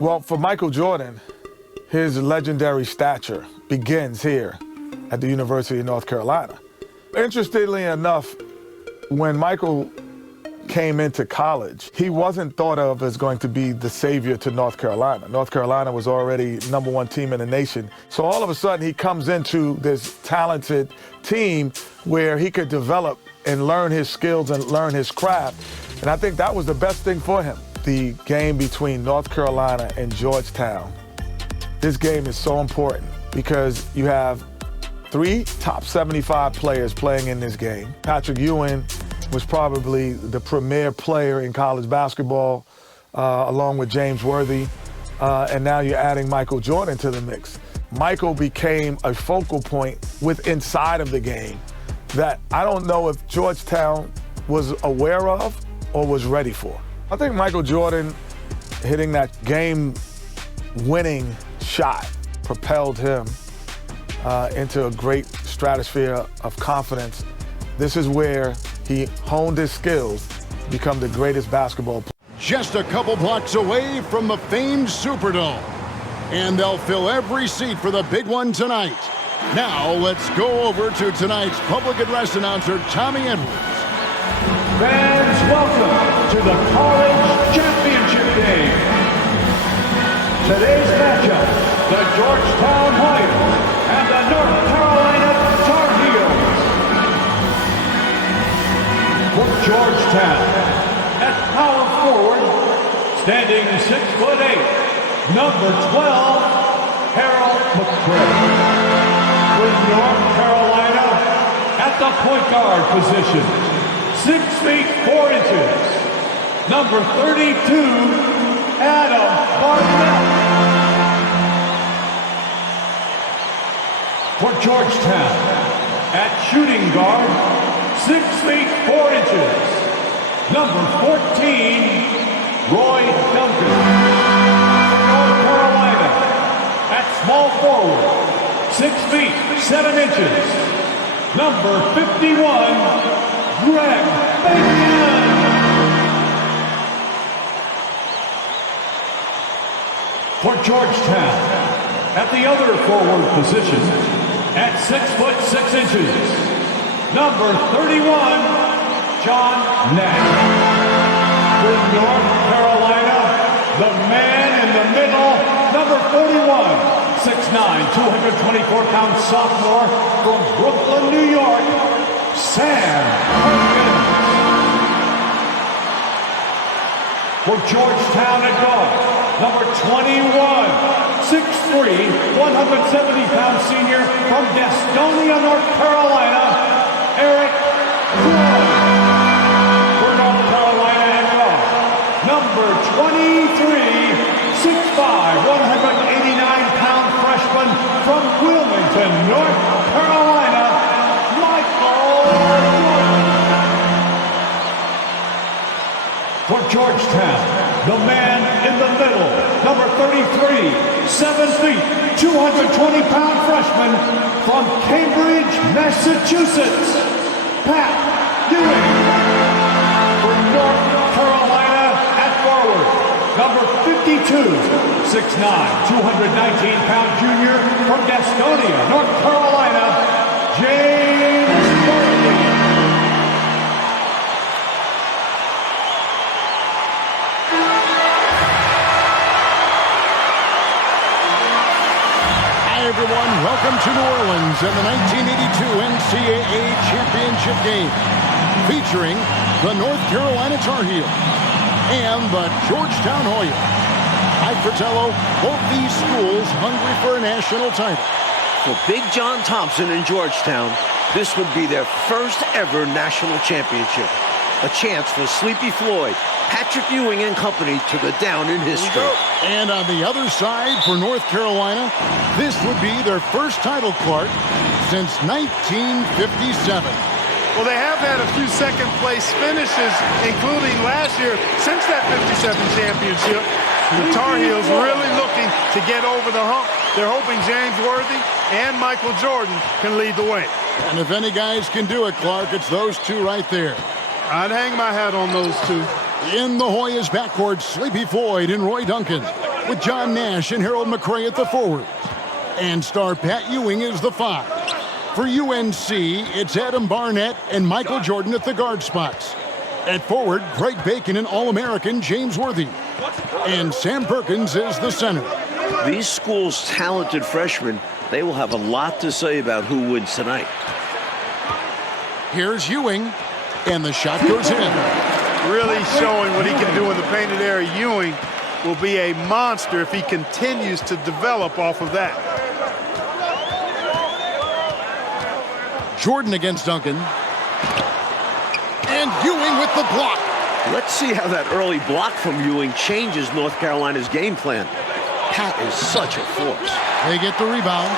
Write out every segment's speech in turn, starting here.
Well, for Michael Jordan, his legendary stature begins here at the University of North Carolina. Interestingly enough, when Michael came into college, he wasn't thought of as going to be the savior to North Carolina. North Carolina was already #1 team in the nation. So all of a sudden he comes into this talented team where he could develop and learn his skills and learn his craft. And I think that was the best thing for him. The game between North Carolina and Georgetown. This game is so important because you have 3 top 75 players playing in this game. Patrick Ewing was probably the premier player in college basketball, along with James Worthy, and now you're adding Michael Jordan to the mix. Michael became a focal point inside of the game that I don't know if Georgetown was aware of or was ready for. I think Michael Jordan hitting that game-winning shot propelled him into a great stratosphere of confidence. This is where he honed his skills to become the greatest basketball player. Just a couple blocks away from the famed Superdome. And they'll fill every seat for the big one tonight. Now let's go over to tonight's public address announcer, Tommy Edwards. Fans, welcome to the College Championship Game. Today's matchup, the Georgetown Hoyas and the North Carolina Tar Heels. For Georgetown, at power forward, standing 6'8", number 12, Harold McCray. For North Carolina, at the point guard position, 6 feet 4 inches, number 32, Adam Barnett. For Georgetown, at shooting guard, 6 feet 4 inches, number 14, Roy Duncan. For North Carolina, at small forward, 6 feet 7 inches, number 51, Greg Bacon. For Georgetown, at the other forward position, at 6'6" number 31, John Nash. For North Carolina, the man in the middle, number 41, 6'9", 224-pound sophomore from Brooklyn, New York, Sam Perkins. For Georgetown at guard, number 21, 6'3", 170-pound senior from Gastonia, North Carolina, Eric Crow. For North Carolina at guard, number 23, 6'5", 189-pound freshman from Wilmington, North Carolina, Michael Jordan. For Georgetown, the man in the middle, number 33, 7 feet, 220-pound freshman from Cambridge, Massachusetts, Pat Ewing. For North Carolina at forward, number 52, 6'9", 219-pound junior from Gastonia, North Carolina, James Worthy. Everyone, welcome to New Orleans and the 1982 NCAA Championship Game, featuring the North Carolina Tar Heels and the Georgetown Hoyas. Mike Fratello, both these schools hungry for a national title. For Big John Thompson in Georgetown, this would be their first ever national championship. A chance for Sleepy Floyd, Patrick Ewing and company to go down in history. And on the other side for North Carolina, this would be their first title, Clark, since 1957. Well, they have had a few second-place finishes, including last year. Since that 57 championship, the Tar Heels really looking to get over the hump. They're hoping James Worthy and Michael Jordan can lead the way. And if any guys can do it, Clark, it's those two right there. I'd hang my hat on those two. In the Hoyas backcourt, Sleepy Floyd and Roy Duncan. with John Nash and Harold McRae at the forwards. And star Pat Ewing is the 5. For UNC, it's Adam Barnett and Michael Jordan at the guard spots. At forward, Greg Bacon and All-American James Worthy. And Sam Perkins is the center. These schools' talented freshmen, they will have a lot to say about who wins tonight. Here's Ewing, and the shot goes in. Really showing what he can do in the painted area. Ewing will be a monster if he continues to develop off of that. Jordan against Duncan. And Ewing with the block. Let's see how that early block from Ewing changes North Carolina's game plan. Pat is such a force. They get the rebound.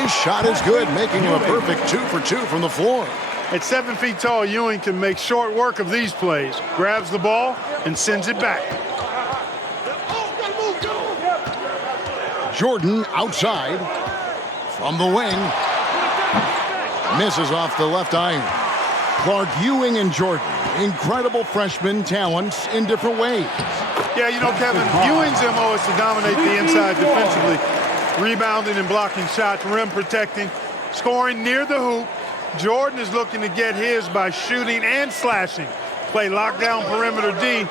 His shot is good, making him a perfect 2 for 2 from the floor. At 7 feet tall, Ewing can make short work of these plays. Grabs the ball and sends it back. Jordan outside from the wing. Misses off the left iron. Clark, Ewing, and Jordan, incredible freshman talents in different ways. Yeah, you know, Kevin, Ewing's MO is to dominate the inside defensively, rebounding and blocking shots, rim protecting, scoring near the hoop. Jordan is looking to get his by shooting and slashing. Play lockdown perimeter D.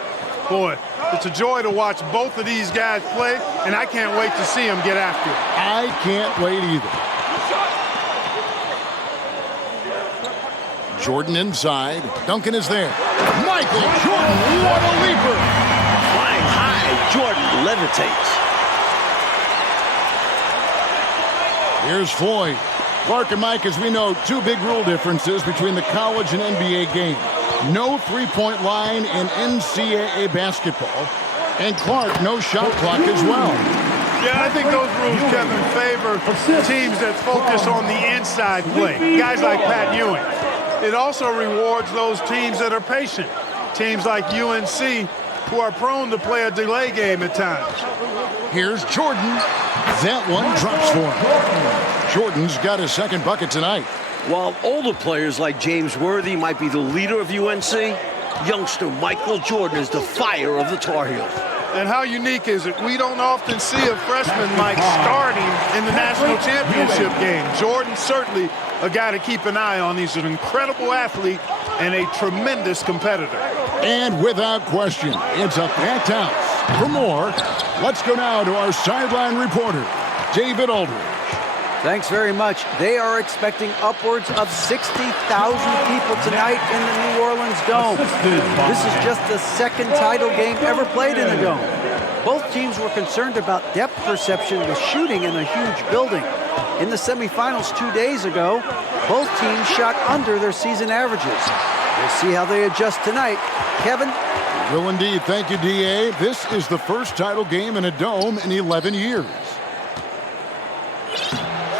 Boy, it's a joy to watch both of these guys play, and I can't wait to see them get after it. I can't wait either. Jordan inside. Duncan is there. Michael Jordan, what a leaper! Flying high, Jordan levitates. Here's Floyd. Clark and Mike, as we know, 2 big rule differences between the college and NBA game. No three-point line in NCAA basketball. And Clark, no shot clock as well. Yeah, I think those rules, Kevin, favor teams that focus on the inside play. Guys like Pat Ewing. It also rewards those teams that are patient. Teams like UNC who are prone to play a delay game at times. Here's Jordan. That one drops for him. Jordan's got his second bucket tonight. While older players like James Worthy might be the leader of UNC, youngster Michael Jordan is the fire of the Tar Heels. And how unique is it? We don't often see a freshman, Mike, starting in the national championship game. Jordan certainly a guy to keep an eye on. He's an incredible athlete and a tremendous competitor. And without question, it's a packed house. For more, let's go now to our sideline reporter, David Aldridge. Thanks very much. They are expecting upwards of 60,000 people tonight in the New Orleans Dome. This is just the second title game ever played in the Dome. Both teams were concerned about depth perception with shooting in a huge building. In the semifinals 2 days ago, both teams shot under their season averages. We'll see how they adjust tonight. Kevin? Will indeed. Thank you, D.A. This is the first title game in a Dome in 11 years.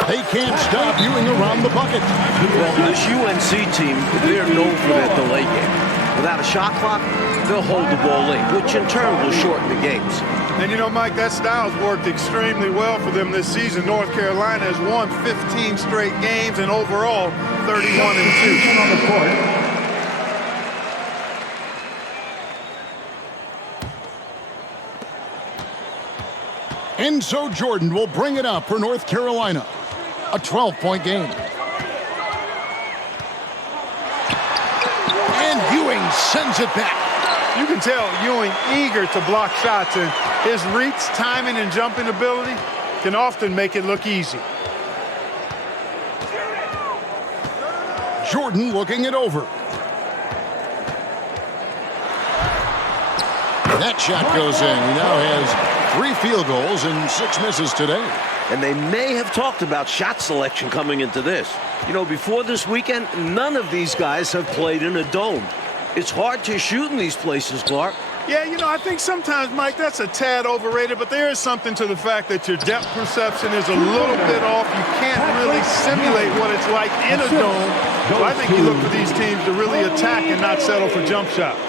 They can't stop Ewing around the bucket. Well, this UNC team, they're known for their delay game. Without a shot clock, they'll hold the ball late, which in turn will shorten the games. And you know, Mike, that style's worked extremely well for them this season. North Carolina has won 15 straight games and overall 31-2. On the court. And so Jordan will bring it up for North Carolina. A 12-point game. And Ewing sends it back. You can tell Ewing eager to block shots, and his reach, timing, and jumping ability can often make it look easy. Jordan looking it over. That shot goes in. He now has 3 field goals and 6 misses today. And they may have talked about shot selection coming into this. You know, before this weekend, none of these guys have played in a dome. It's hard to shoot in these places, Clark. Yeah, you know, I think sometimes, Mike, that's a tad overrated, but there is something to the fact that your depth perception is a little bit off. You can't really simulate what it's like in a dome. So I think you look for these teams to really attack and not settle for jump shots.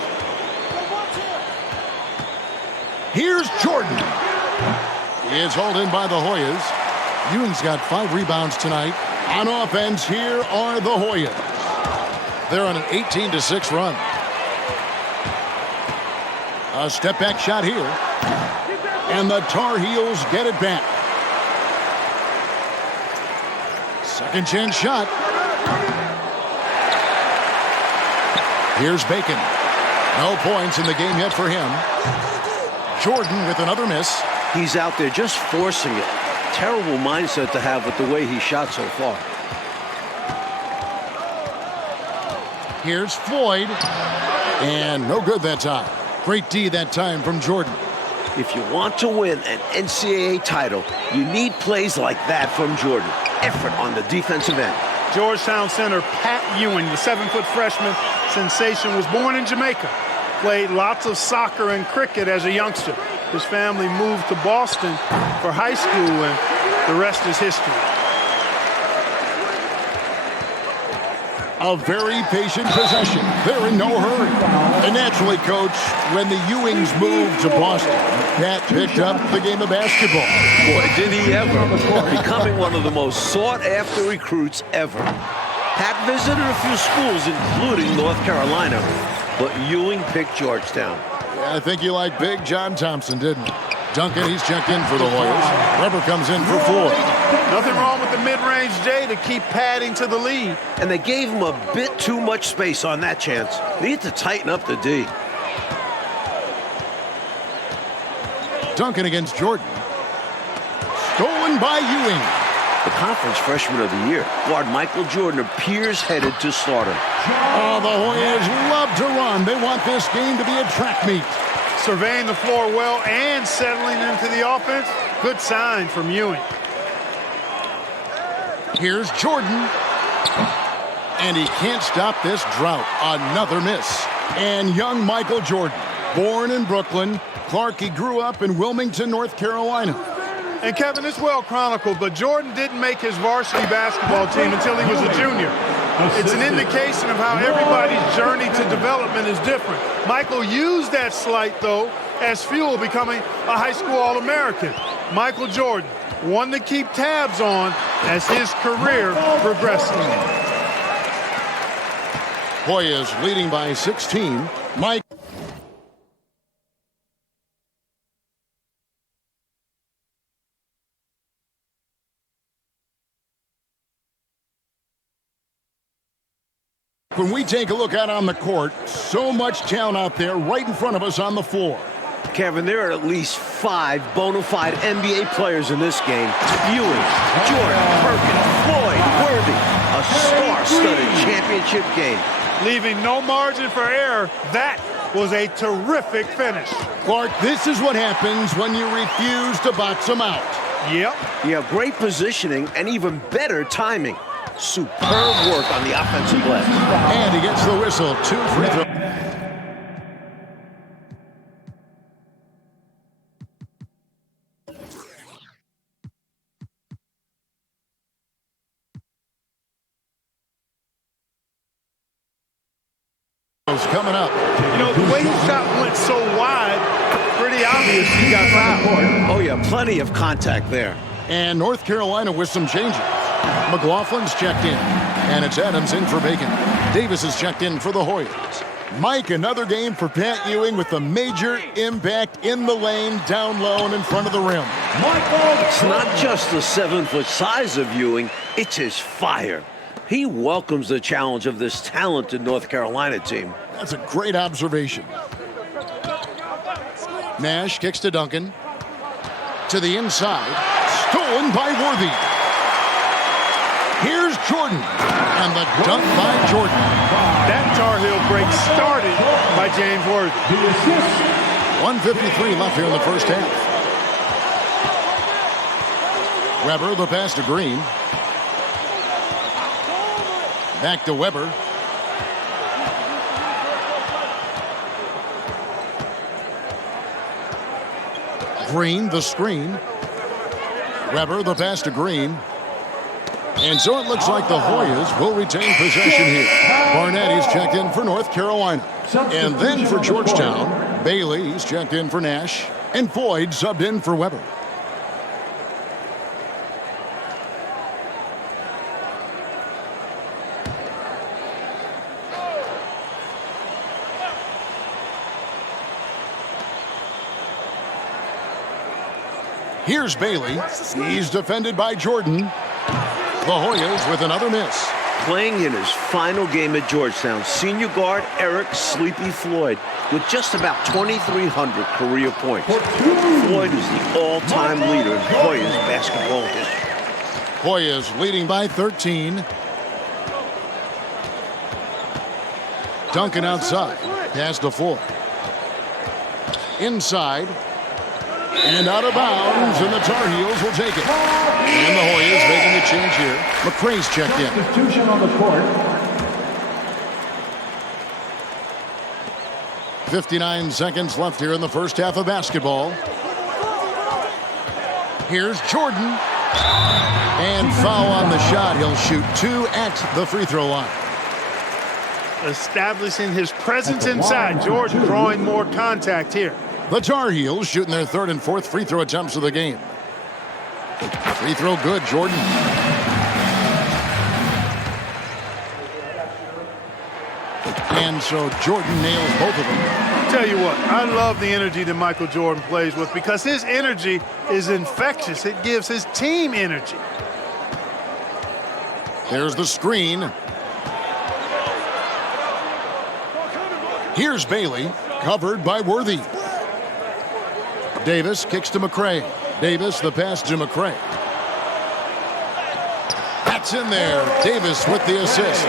Here's Jordan. He is hauled in by the Hoyas. Ewing's got 5 rebounds tonight. On offense, here are the Hoyas. They're on an 18-6 run. A step-back shot here. And the Tar Heels get it back. Second chance shot. Here's Bacon. No points in the game yet for him. Jordan with another miss. He's out there just forcing it. Terrible mindset to have with the way he shot so far. Here's Floyd. And no good that time. Great D that time from Jordan. If you want to win an NCAA title, you need plays like that from Jordan. Effort on the defensive end. Georgetown center Pat Ewing, the 7-foot freshman sensation, was born in Jamaica. Played lots of soccer and cricket as a youngster. His family moved to Boston for high school, and the rest is history. A very patient possession. They're in no hurry. And naturally, Coach, when the Ewings moved to Boston, Pat picked up the game of basketball. Boy, did he ever. Becoming one of the most sought-after recruits ever. Pat visited a few schools, including North Carolina, but Ewing picked Georgetown. Yeah, I think you like Big John Thompson, didn't you? Duncan, he's checked in for the Hoyas. Weber comes in for Floyd. Nothing wrong with the mid-range J to keep padding to the lead. And they gave him a bit too much space on that chance. They need to tighten up the D. Duncan against Jordan. Stolen by Ewing. The conference freshman of the year, guard Michael Jordan, appears headed to starter. Oh, the Hoyas love to run. They want this game to be a track meet. Surveying the floor well and settling into the offense. Good sign from Ewing. Here's Jordan. And he can't stop this drought. Another miss. And young Michael Jordan, born in Brooklyn. Clark, he grew up in Wilmington, North Carolina. And Kevin, it's well chronicled, but Jordan didn't make his varsity basketball team until he was a junior. It's an indication of how everybody's journey to development is different. Michael used that slight, though, as fuel, becoming a high school All-American. Michael Jordan, one to keep tabs on as his career progresses. Hoyas leading by 16. Mike. When we take a look out on the court, so much talent out there right in front of us on the floor. Kevin, there are at least 5 bona fide NBA players in this game. Ewing, Jordan, Perkins, Floyd, Worthy. A star-studded championship game. Leaving no margin for error. That was a terrific finish. Clark, this is what happens when you refuse to box them out. Yep. You have great positioning and even better timing. Superb work on the offensive glass. And he gets the whistle. 2 free throws. Coming up. You know, the way his shot went so wide, pretty obvious he got fouled. Oh, yeah, plenty of contact there. And North Carolina with some changes. McLaughlin's checked in. And it's Adams in for Bacon. Davis is checked in for the Hoyas. Mike, another game for Pat Ewing with a major impact in the lane, down low and in front of the rim. It's not just the 7-foot size of Ewing, it's his fire. He welcomes the challenge of this talented North Carolina team. That's a great observation. Nash kicks to Duncan. To the inside. Stolen by Worthy. Here's Jordan. And the dunk by Jordan. That Tar Heel break started by James Worthy. 1:53 left here in the first half. Weber, the pass to Green. Back to Weber. Green, the screen. Weber, the pass to Green. And so it looks like the Hoyas will retain possession here. Barnett, he's checked in for North Carolina. And then for Georgetown, Bailey, he's checked in for Nash. And Floyd subbed in for Weber. Here's Bailey. He's defended by Jordan. The Hoyas with another miss. Playing in his final game at Georgetown, senior guard Eric Sleepy Floyd with just about 2,300 career points. Floyd is the all-time leader in Hoyas basketball history. Hoyas leading by 13. Duncan outside. Pass to Floyd. Inside. And out of bounds, and the Tar Heels will take it. And the Hoyas making a change here. McCray's checked in. Substitution on the court. 59 seconds left here in the first half of basketball. Here's Jordan. And foul on the shot. He'll shoot 2 at the free throw line. Establishing his presence inside. Jordan drawing more contact here. The Tar Heels shooting their 3rd and 4th free throw attempts of the game. Free throw good, Jordan. And so Jordan nails both of them. I'll tell you what, I love the energy that Michael Jordan plays with because his energy is infectious. It gives his team energy. There's the screen. Here's Bailey, covered by Worthy. Davis kicks to McCray. Davis, the pass to McCray. That's in there. Davis with the assist.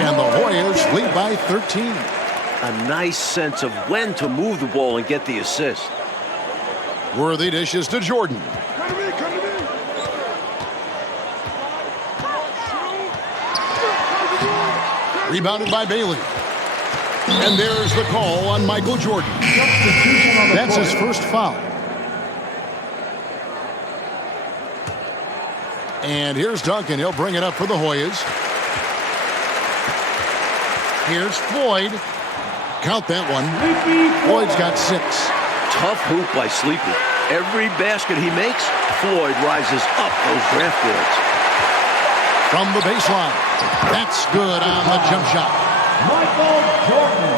And the Hoyas lead by 13. A nice sense of when to move the ball and get the assist. Worthy dishes to Jordan. Rebounded by Bailey. And there's the call on Michael Jordan. That's his first foul. And here's Duncan. He'll bring it up for the Hoyas. Here's Floyd. Count that one. Floyd's got 6. Tough hoop by Sleepy. Every basket he makes, Floyd rises up those draft boards. From the baseline. That's good on the jump shot. Michael Jordan.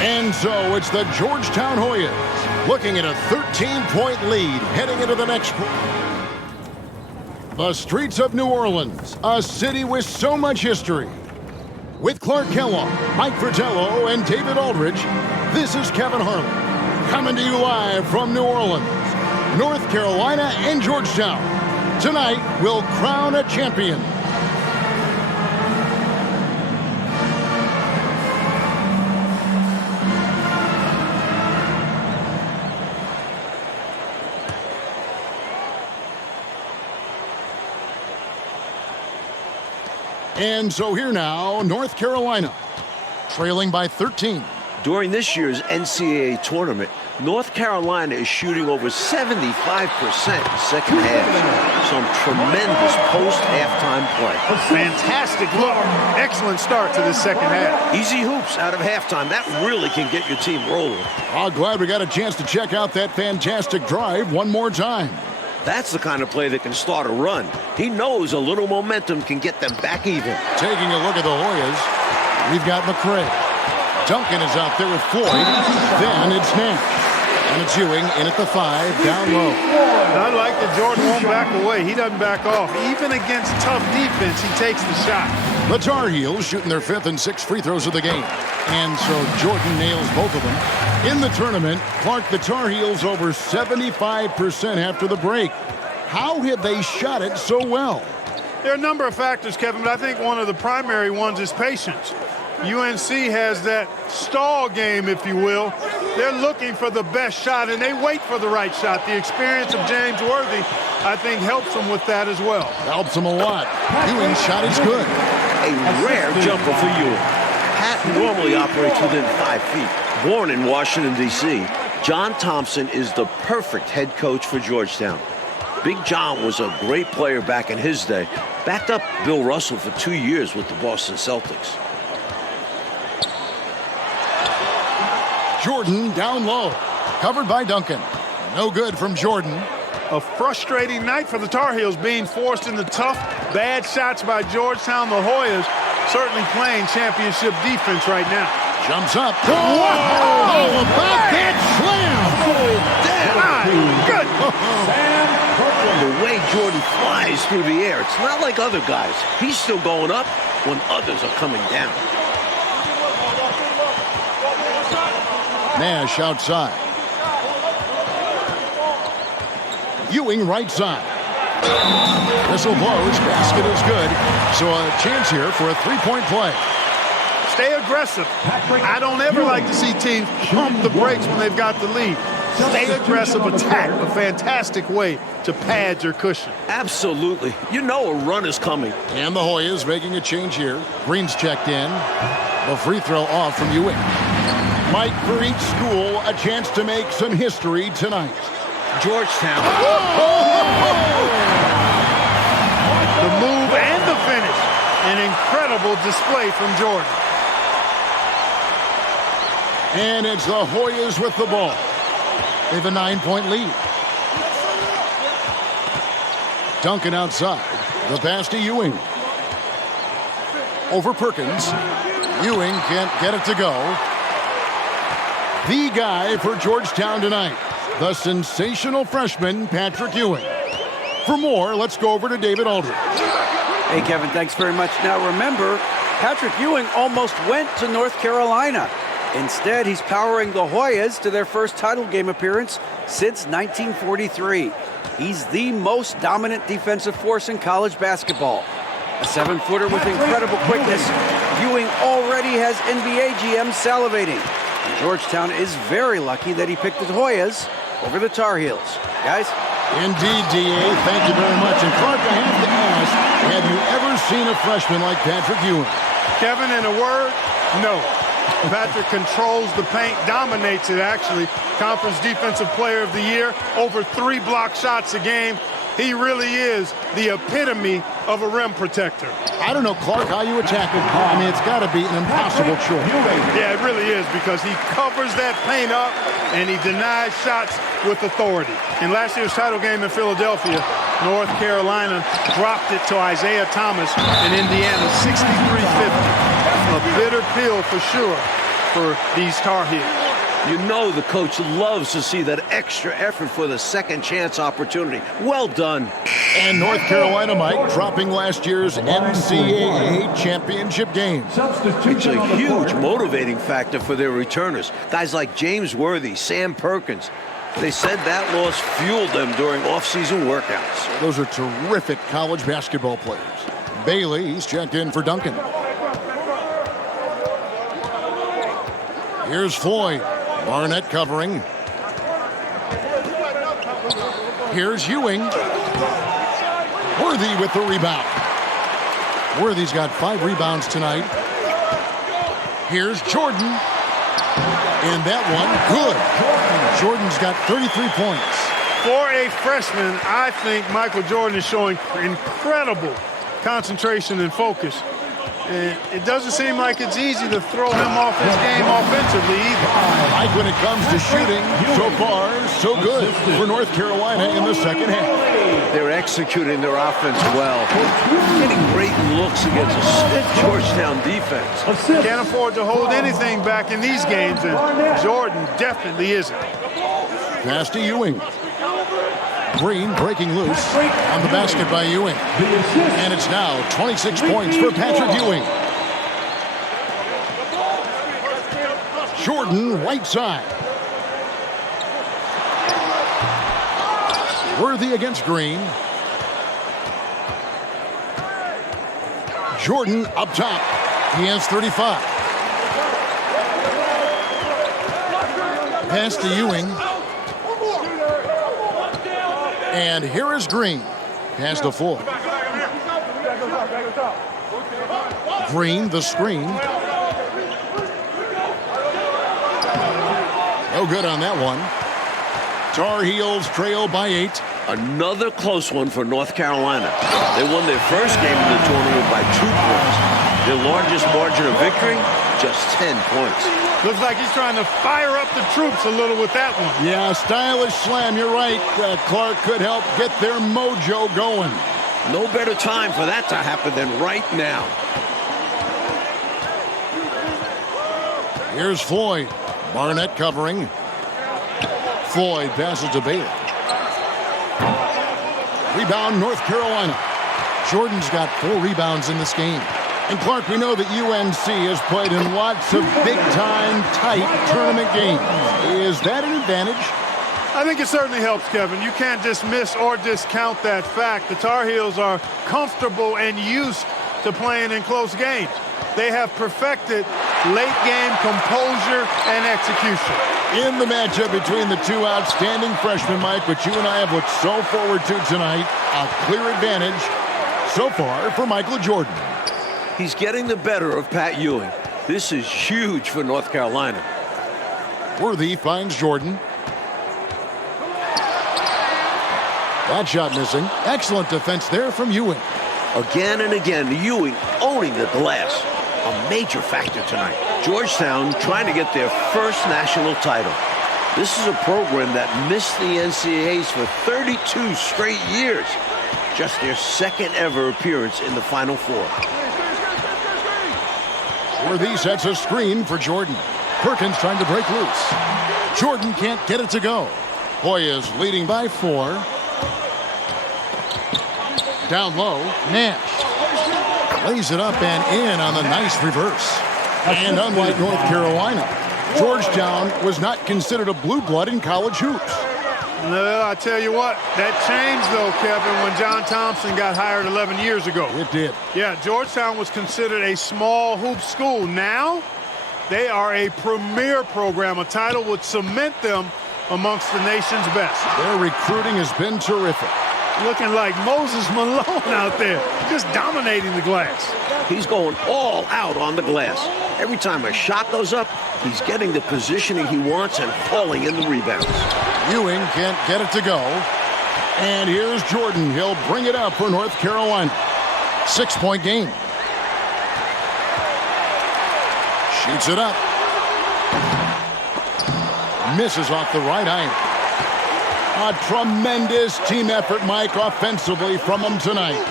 And so it's the Georgetown Hoyas looking at a 13-point lead heading into the next quarter. The streets of New Orleans, a city with so much history. With Clark Kellogg, Mike Fratello, and David Aldridge, this is Kevin Harlan coming to you live from New Orleans, North Carolina, and Georgetown. Tonight, we'll crown a champion. And so here now, North Carolina, trailing by 13. During this year's NCAA tournament, North Carolina is shooting over 75% in second half. Some tremendous post-halftime play. Fantastic look. Excellent start to this second half. Easy hoops out of halftime. That really can get your team rolling. I'm glad we got a chance to check out that fantastic drive one more time. That's the kind of play that can start a run. He knows a little momentum can get them back even. Taking a look at the Hoyas, we've got McCray. Duncan is out there with Floyd. Then it's Nash. And it's Ewing in at the 5, down low. I like that Jordan won't back away. He doesn't back off. Even against tough defense, he takes the shot. The Tar Heels shooting their 5th and 6th free throws of the game. And so Jordan nails both of them. In the tournament, Clark, the Tar Heels over 75% after the break. How have they shot it so well? There are a number of factors, Kevin, but I think one of the primary ones is patience. UNC has that stall game, if you will. They're looking for the best shot, and they wait for the right shot. The experience of James Worthy, I think, helps them with that as well. Helps them a lot. Ewing's shot is good. A rare jumper for Ewing. Pat normally operates within 5 feet. Born in Washington, D.C., John Thompson is the perfect head coach for Georgetown. Big John was a great player back in his day. Backed up Bill Russell for 2 years with the Boston Celtics. Jordan down low. Covered by Duncan. No good from Jordan. A frustrating night for the Tar Heels, being forced into tough, bad shots by Georgetown. The Hoyas certainly playing championship defense right now. Jumps up. Oh, how about that slam? Good. The way Jordan flies through the air, it's not like other guys. He's still going up when others are coming down. Nash outside. Ewing right side. Whistle blows. Basket is good. So a chance here for a three-point play. Stay aggressive. I don't ever like to see teams pump the brakes when they've got the lead. Stay aggressive, attack. A fantastic way to pad your cushion. Absolutely. You know a run is coming. And the Hoyas making a change here. Green's checked in. The free throw off from Ewing. Mike, for each school, a chance to make some history tonight. Georgetown. The move and the finish. An incredible display from Jordan. And it's the Hoyas with the ball. They have a 9-point lead. Duncan outside. The pass to Ewing. Over Perkins. Ewing can't get it to go. The guy for Georgetown tonight, the sensational freshman, Patrick Ewing. For more, let's go over to David Aldridge. Hey, Kevin, thanks very much. Now, remember, Patrick Ewing almost went to North Carolina. Instead, he's powering the Hoyas to their first title game appearance since 1943. He's the most dominant defensive force in college basketball. A 7-footer with incredible quickness, Ewing already has NBA GMs salivating. And Georgetown is very lucky that he picked the Hoyas over the Tar Heels. Guys? Indeed, D.A., thank you very much. And Clark, I have to ask, have you ever seen a freshman like Patrick Ewing? Kevin, in a word, no. Patrick controls the paint, dominates it actually. Conference Defensive Player of the Year, over 3 block shots a game. He really is the epitome of a rim protector. I don't know, Clark, how you attack it. I mean, it's got to be an impossible choice. Yeah, it really is, because he covers that paint up and he denies shots with authority. In last year's title game in Philadelphia, North Carolina dropped it to Isaiah Thomas in Indiana, 63-50. A bitter pill for sure for these Tar Heels. You know the coach loves to see that extra effort for the second chance opportunity. Well done. And North Carolina, Mike, dropping last year's NCAA championship game. It's a huge motivating factor for their returners. Guys like James Worthy, Sam Perkins. They said that loss fueled them during off-season workouts. Those are terrific college basketball players. Bailey, he's checked in for Duncan. Here's Floyd. Barnett covering. Here's Ewing. Worthy with the rebound. Worthy's got 5 rebounds tonight. Here's Jordan. And that one, good. Jordan's got 33 points. For a freshman, I think Michael Jordan is showing incredible concentration and focus. And it doesn't seem like it's easy to throw him off his game offensively either. Like when it comes to shooting, so far, so good for North Carolina in the second half. They're executing their offense well. Getting great looks against a stiff Georgetown defense. Can't afford to hold anything back in these games, and Jordan definitely isn't. Pass to Ewing. Green breaking loose on the basket by Ewing. And it's now 26 points for Patrick Ewing. Jordan right side. Worthy against Green. Jordan up top. He has 35. Pass to Ewing. And here is Green. Pass to Floyd. Green, the screen. No good on that one. Tar Heels trail by 8. Another close one for North Carolina. They won their first game of the tournament by 2 points. Their largest margin of victory, just 10 points. Looks like he's trying to fire up the troops a little with that one. Yeah, stylish slam. You're right. Clark could help get their mojo going. No better time for that to happen than right now. Here's Floyd. Barnett covering. Floyd passes to Bailey. Rebound, North Carolina. Jordan's got 4 rebounds in this game. And Clark, we know that UNC has played in lots of big-time, tight tournament games. Is that an advantage? I think it certainly helps, Kevin. You can't dismiss or discount that fact. The Tar Heels are comfortable and used to playing in close games. They have perfected late-game composure and execution. In the matchup between the two outstanding freshmen, Mike, which you and I have looked so forward to tonight, a clear advantage so far for Michael Jordan. He's getting the better of Pat Ewing. This is huge for North Carolina. Worthy finds Jordan. That shot missing. Excellent defense there from Ewing. Again and again, Ewing owning the glass. A major factor tonight. Georgetown trying to get their first national title. This is a program that missed the NCAAs for 32 straight years. Just their second ever appearance in the Final Four. Worthy sets a screen for Jordan. Perkins trying to break loose. Jordan can't get it to go. Hoyas leading by 4. Down low, Nash. Lays it up and in on the nice reverse. And unlike North Carolina, Georgetown was not considered a blue blood in college hoops. No, I tell you what, that changed, though, Kevin, when John Thompson got hired 11 years ago. It did. Yeah, Georgetown was considered a small hoop school. Now, they are a premier program. A title would cement them amongst the nation's best. Their recruiting has been terrific. Looking like Moses Malone out there, just dominating the glass. He's going all out on the glass. Every time a shot goes up, he's getting the positioning he wants and falling in the rebounds. Ewing can't get it to go. And here's Jordan. He'll bring it up for North Carolina. 6-point game. Shoots it up. Misses off the right iron. A tremendous team effort, Mike, offensively from them tonight.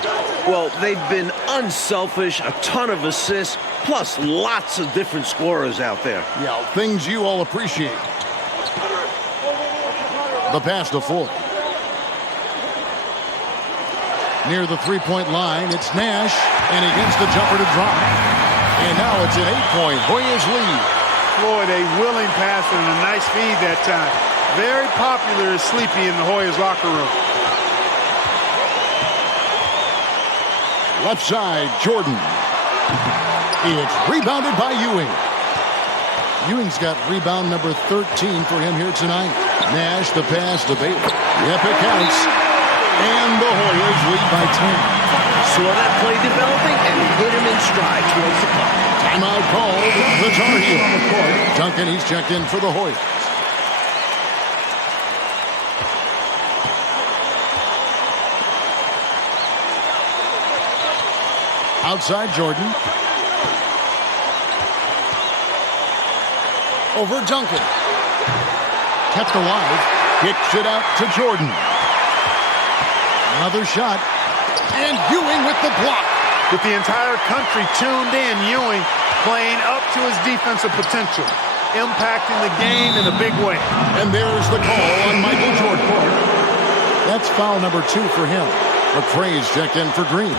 Well, they've been unselfish, a ton of assists, plus lots of different scorers out there. Yeah, things you all appreciate. The pass to Floyd. Near the three-point line, it's Nash, and he gets the jumper to drop. And now it's an 8-point Hoyas lead. Floyd, a willing passer and a nice feed that time. Very popular as Sleepy in the Hoyas locker room. Left side, Jordan. It's rebounded by Ewing. Ewing's got rebound number 13 for him here tonight. Nash, the pass to Bailey. Yep, it counts. And the Hoyas lead by 10. Saw that play developing and hit him in stride towards the cup. Timeout called. The Tar Heels. Duncan, he's checked in for the Hoyas. Outside Jordan. Over Duncan. Kept alive. Kicks it out to Jordan. Another shot. And Ewing with the block. With the entire country tuned in, Ewing playing up to his defensive potential. Impacting the game in a big way. And there's the call on Michael Jordan. That's foul number 2 for him. McCrae's checked in for Green.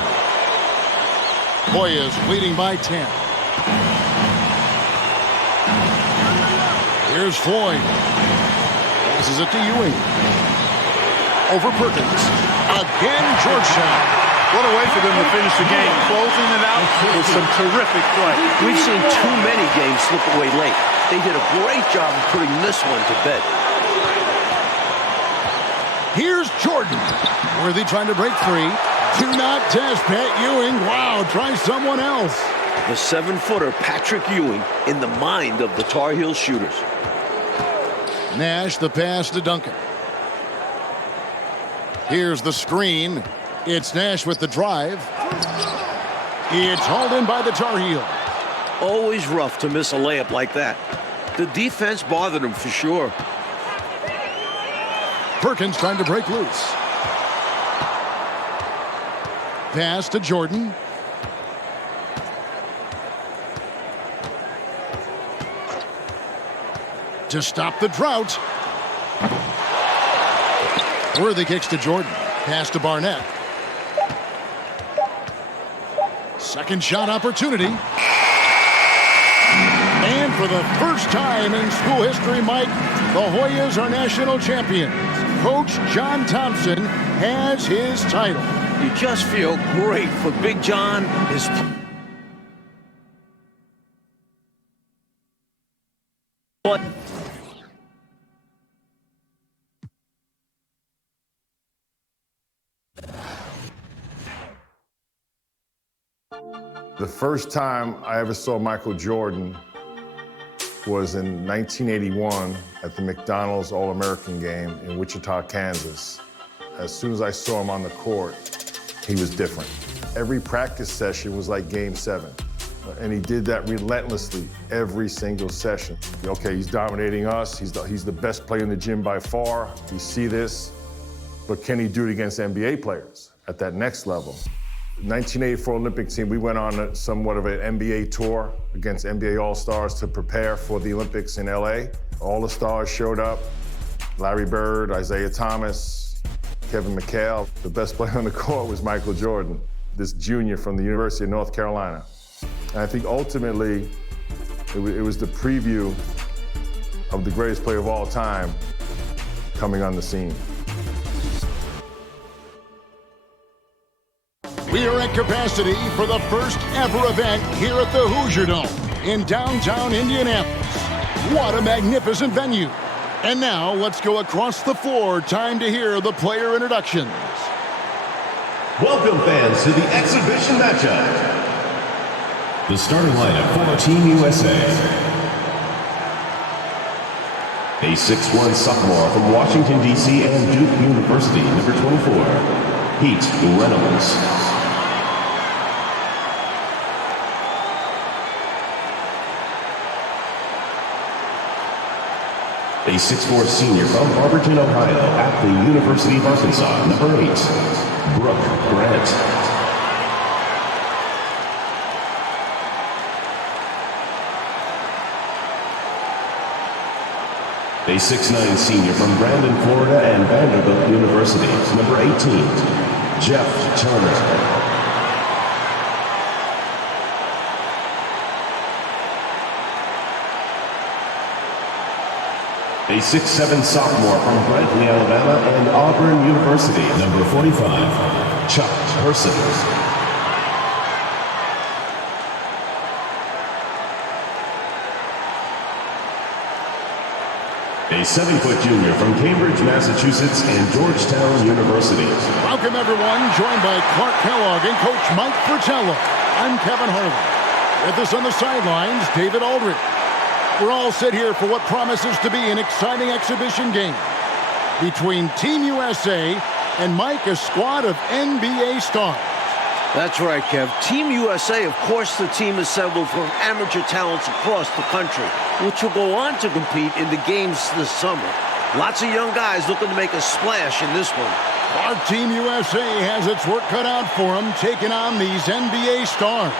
Hoyas leading by 10. Here's Floyd. Passes it to Ewing. Over Perkins. Again, Georgetown. What a way for them to finish the game. Closing it out with some terrific play. We've seen too many games slip away late. They did a great job of putting this one to bed. Here's Jordan. Worthy trying to break free. Do not test Pat Ewing. Wow, try someone else. The 7-footer Patrick Ewing in the mind of the Tar Heel shooters. Nash, the pass to Duncan. Here's the screen. It's Nash with the drive. It's hauled in by the Tar Heel. Always rough to miss a layup like that. The defense bothered him for sure. Perkins trying to break loose. Pass to Jordan. to stop the drought. Worthy kicks to Jordan. Pass to Barnett. Second shot opportunity. And for the first time in school history, Mike, the Hoyas are national champions. Coach John Thompson has his title. You just feel great for Big John. The first time I ever saw Michael Jordan was in 1981 at the McDonald's All-American game in Wichita, Kansas. As soon as I saw him on the court, he was different. Every practice session was like Game 7. And he did that relentlessly every single session. Okay, he's dominating us. He's the best player in the gym by far. You see this. But can he do it against NBA players at that next level? 1984 Olympic team, we went on somewhat of an NBA tour against NBA All-Stars to prepare for the Olympics in LA. All the stars showed up. Larry Bird, Isaiah Thomas, Kevin McHale. The best player on the court was Michael Jordan, this junior from the University of North Carolina. And I think ultimately, it was the preview of the greatest player of all time coming on the scene. We are at capacity for the first ever event here at the Hoosier Dome in downtown Indianapolis. What a magnificent venue. And now let's go across the floor. Time to hear the player introductions. Welcome fans to the exhibition matchup. The starting lineup for Team USA. A 6'1" sophomore from Washington, D.C. and Duke University, number 24, Pete Reynolds. A 6'4" senior from Barberton, Ohio, at the University of Arkansas, number 8, Brooke Grant. A 6'9" senior from Brandon, Florida, and Vanderbilt University, number 18, Jeff Turner. A 6'7" sophomore from Brantley, Alabama, and Auburn University, number 45, Chuck Person. A 7-foot junior from Cambridge, Massachusetts, and Georgetown University. Welcome, everyone. Joined by Clark Kellogg and Coach Mike Fratello. I'm Kevin Harlan. With us on the sidelines, David Aldridge. We're all set here for what promises to be an exciting exhibition game between Team USA and Mike, a squad of NBA stars. That's right, Kev. Team USA, of course, the team assembled from amateur talents across the country, which will go on to compete in the games this summer. Lots of young guys looking to make a splash in this one. Our Team USA has its work cut out for them, taking on these NBA stars.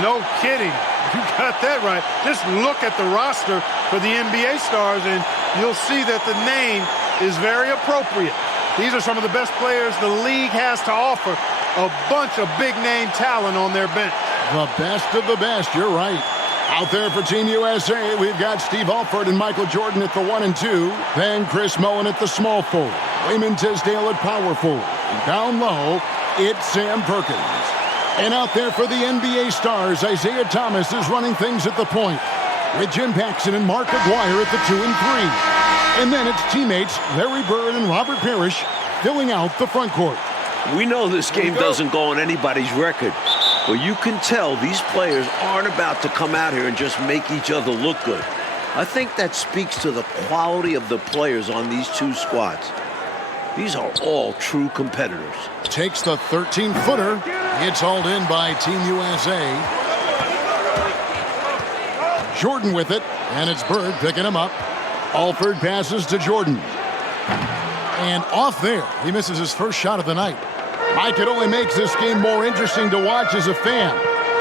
No kidding. You got that right. Just look at the roster for the NBA stars, and you'll see that the name is very appropriate. These are some of the best players the league has to offer. A bunch of big-name talent on their bench. The best of the best, you're right. Out there for Team USA, we've got Steve Alford and Michael Jordan at the 1 and 2. Then Chris Mullin at the small forward. Raymond Tisdale at power forward. And down low, it's Sam Perkins. And out there for the NBA stars, Isaiah Thomas is running things at the point, with Jim Paxson and Mark Aguirre at the 2 and 3. And then it's teammates Larry Bird and Robert Parrish filling out the front court. We know this game doesn't go on anybody's record, but you can tell these players aren't about to come out here and just make each other look good. I think that speaks to the quality of the players on these two squads. These are all true competitors. Takes the 13-footer. It's hauled in by Team USA. Jordan with it, and it's Bird picking him up. Alford passes to Jordan. And off there, he misses his first shot of the night. Mike, it only makes this game more interesting to watch as a fan.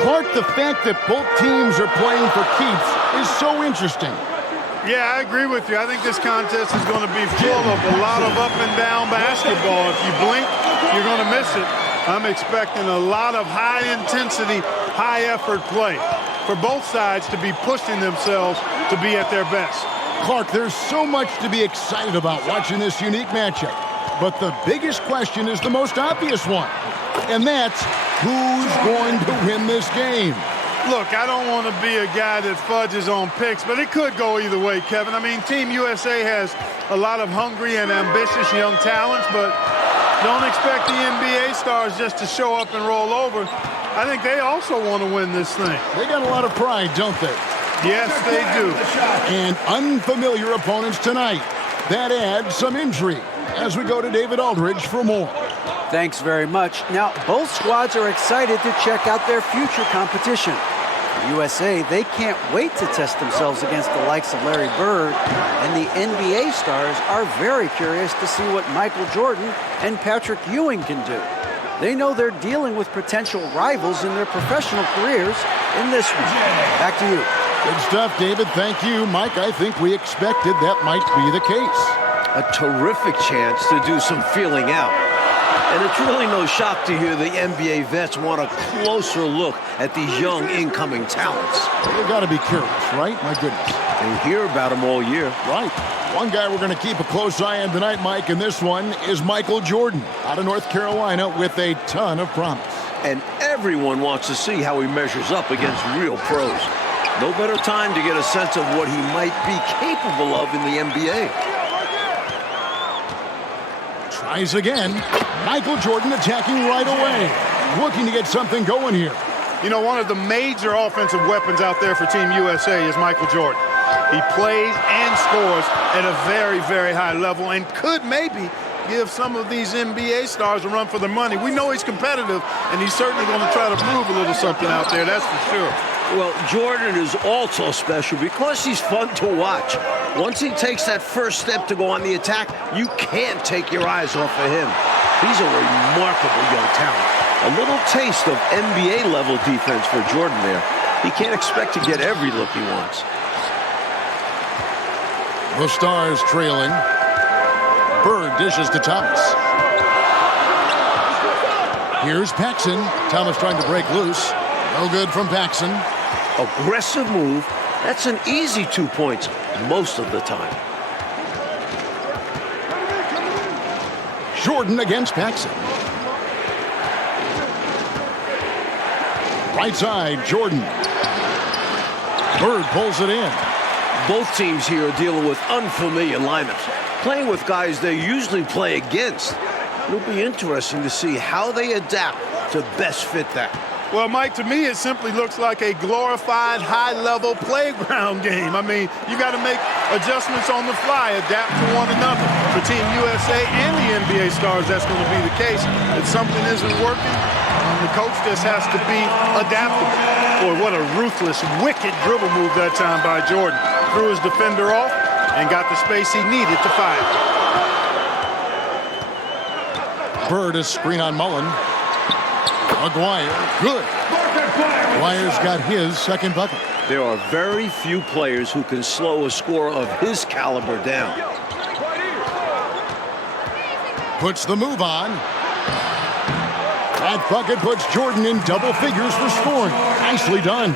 Clark, the fact that both teams are playing for keeps is so interesting. Yeah, I agree with you. I think this contest is going to be full of a lot of up and down basketball. If you blink, you're going to miss it. I'm expecting a lot of high-intensity, high-effort play for both sides to be pushing themselves to be at their best. Clark, there's so much to be excited about watching this unique matchup. But the biggest question is the most obvious one, and that's who's going to win this game? Look, I don't want to be a guy that fudges on picks, but it could go either way, Kevin. I mean, Team USA has a lot of hungry and ambitious young talents, but don't expect the NBA stars just to show up and roll over. I think they also want to win this thing. They got a lot of pride, don't they? Yes, they do. And unfamiliar opponents tonight. That adds some intrigue as we go to David Aldridge for more. Thanks very much. Now, both squads are excited to check out their future competition. For USA, they can't wait to test themselves against the likes of Larry Bird, and the NBA stars are very curious to see what Michael Jordan and Patrick Ewing can do. They know they're dealing with potential rivals in their professional careers in this one. Back to you. Good stuff, David. Thank you. Mike, I think we expected that might be the case. A terrific chance to do some feeling out. And it's really no shock to hear the NBA vets want a closer look at these young incoming talents. You got to be curious, right? My goodness. They hear about them all year. Right. One guy we're going to keep a close eye on tonight, Mike, and this one is Michael Jordan out of North Carolina with a ton of promise. And everyone wants to see how he measures up against real pros. No better time to get a sense of what he might be capable of in the NBA. Tries again. Michael Jordan attacking right away. Looking to get something going here. You know, one of the major offensive weapons out there for Team USA is Michael Jordan. He plays and scores at a very, very high level and could maybe give some of these NBA stars a run for their money. We know he's competitive, and he's certainly going to try to prove a little something out there, that's for sure. Well, Jordan is also special because he's fun to watch. Once he takes that first step to go on the attack, you can't take your eyes off of him. He's a remarkable young talent. A little taste of NBA-level defense for Jordan there. He can't expect to get every look he wants. The Stars trailing. Bird dishes to Thomas. Here's Paxson. Thomas trying to break loose. No good from Paxson. Aggressive move. That's an easy 2 points most of the time. Jordan against Paxson. Right side, Jordan. Bird pulls it in. Both teams here are dealing with unfamiliar lineups, playing with guys they usually play against. It'll be interesting to see how they adapt to best fit that. Well, Mike, to me, it simply looks like a glorified high-level playground game. I mean, you got to make adjustments on the fly, adapt to one another. For Team USA and the NBA stars, that's going to be the case. If something isn't working, the coach just has to be adaptable. Boy, what a ruthless, wicked dribble move that time by Jordan. Threw his defender off and got the space he needed to fire. Bird is screen on Mullen. Maguire, good. Maguire's got his second bucket. There are very few players who can slow a scorer of his caliber down. Puts the move on. That bucket puts Jordan in double figures for scoring. Nicely done.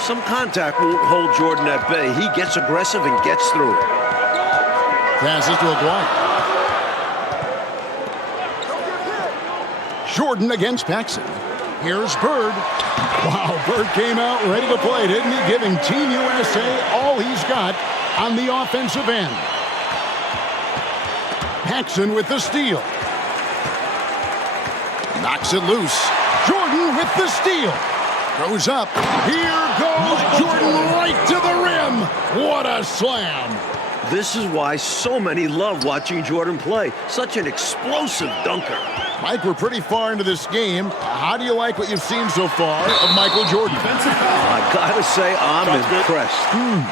Some contact won't hold Jordan at bay. He gets aggressive and gets through. Passes to Aguirre. Jordan against Paxson. Here's Bird. Wow, Bird came out ready to play, didn't he? Giving Team USA all he's got on the offensive end. Paxson with the steal. Knocks it loose. Jordan with the steal. Goes up. Here goes Jordan right to the rim. What a slam. This is why so many love watching Jordan play. Such an explosive dunker. Mike, we're pretty far into this game. How do you like what you've seen so far of Michael Jordan? I gotta say, I'm impressed.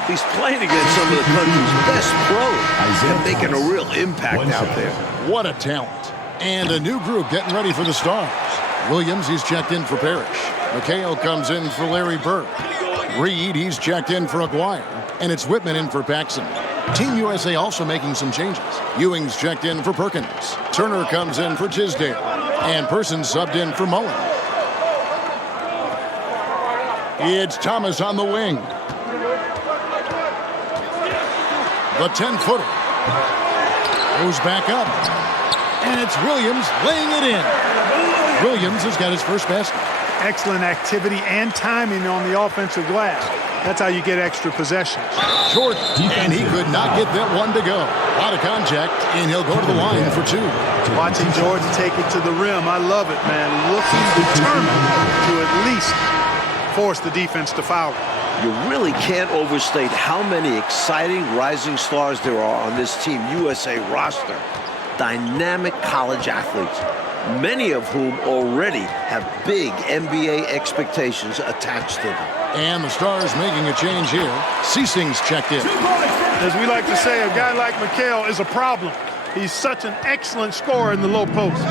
He's playing against some of the country's best pros and making a real impact out there. What a talent. And a new group getting ready for the Stars. Williams, he's checked in for Parrish. McHale comes in for Larry Bird. Reed, he's checked in for Aguirre, and it's Whitman in for Paxson. Team USA also making some changes. Ewing's checked in for Perkins. Turner comes in for Tisdale, and Person subbed in for Mullen. It's Thomas on the wing. The 10-footer goes back up, and it's Williams laying it in. Williams has got his first basket. Excellent activity and timing on the offensive glass. That's how you get extra possessions. Jordan, and he could not get that one to go. A lot of contact, and he'll go to the line for two. Watching Jordan take it to the rim, I love it, man. Looking determined to at least force the defense to foul. You really can't overstate how many exciting rising stars there are on this Team USA roster. Dynamic college athletes, many of whom already have big NBA expectations attached to them. And the Stars making a change here. Ceasing's checked in. As we like to say, a guy like McHale is a problem. He's such an excellent scorer in the low post.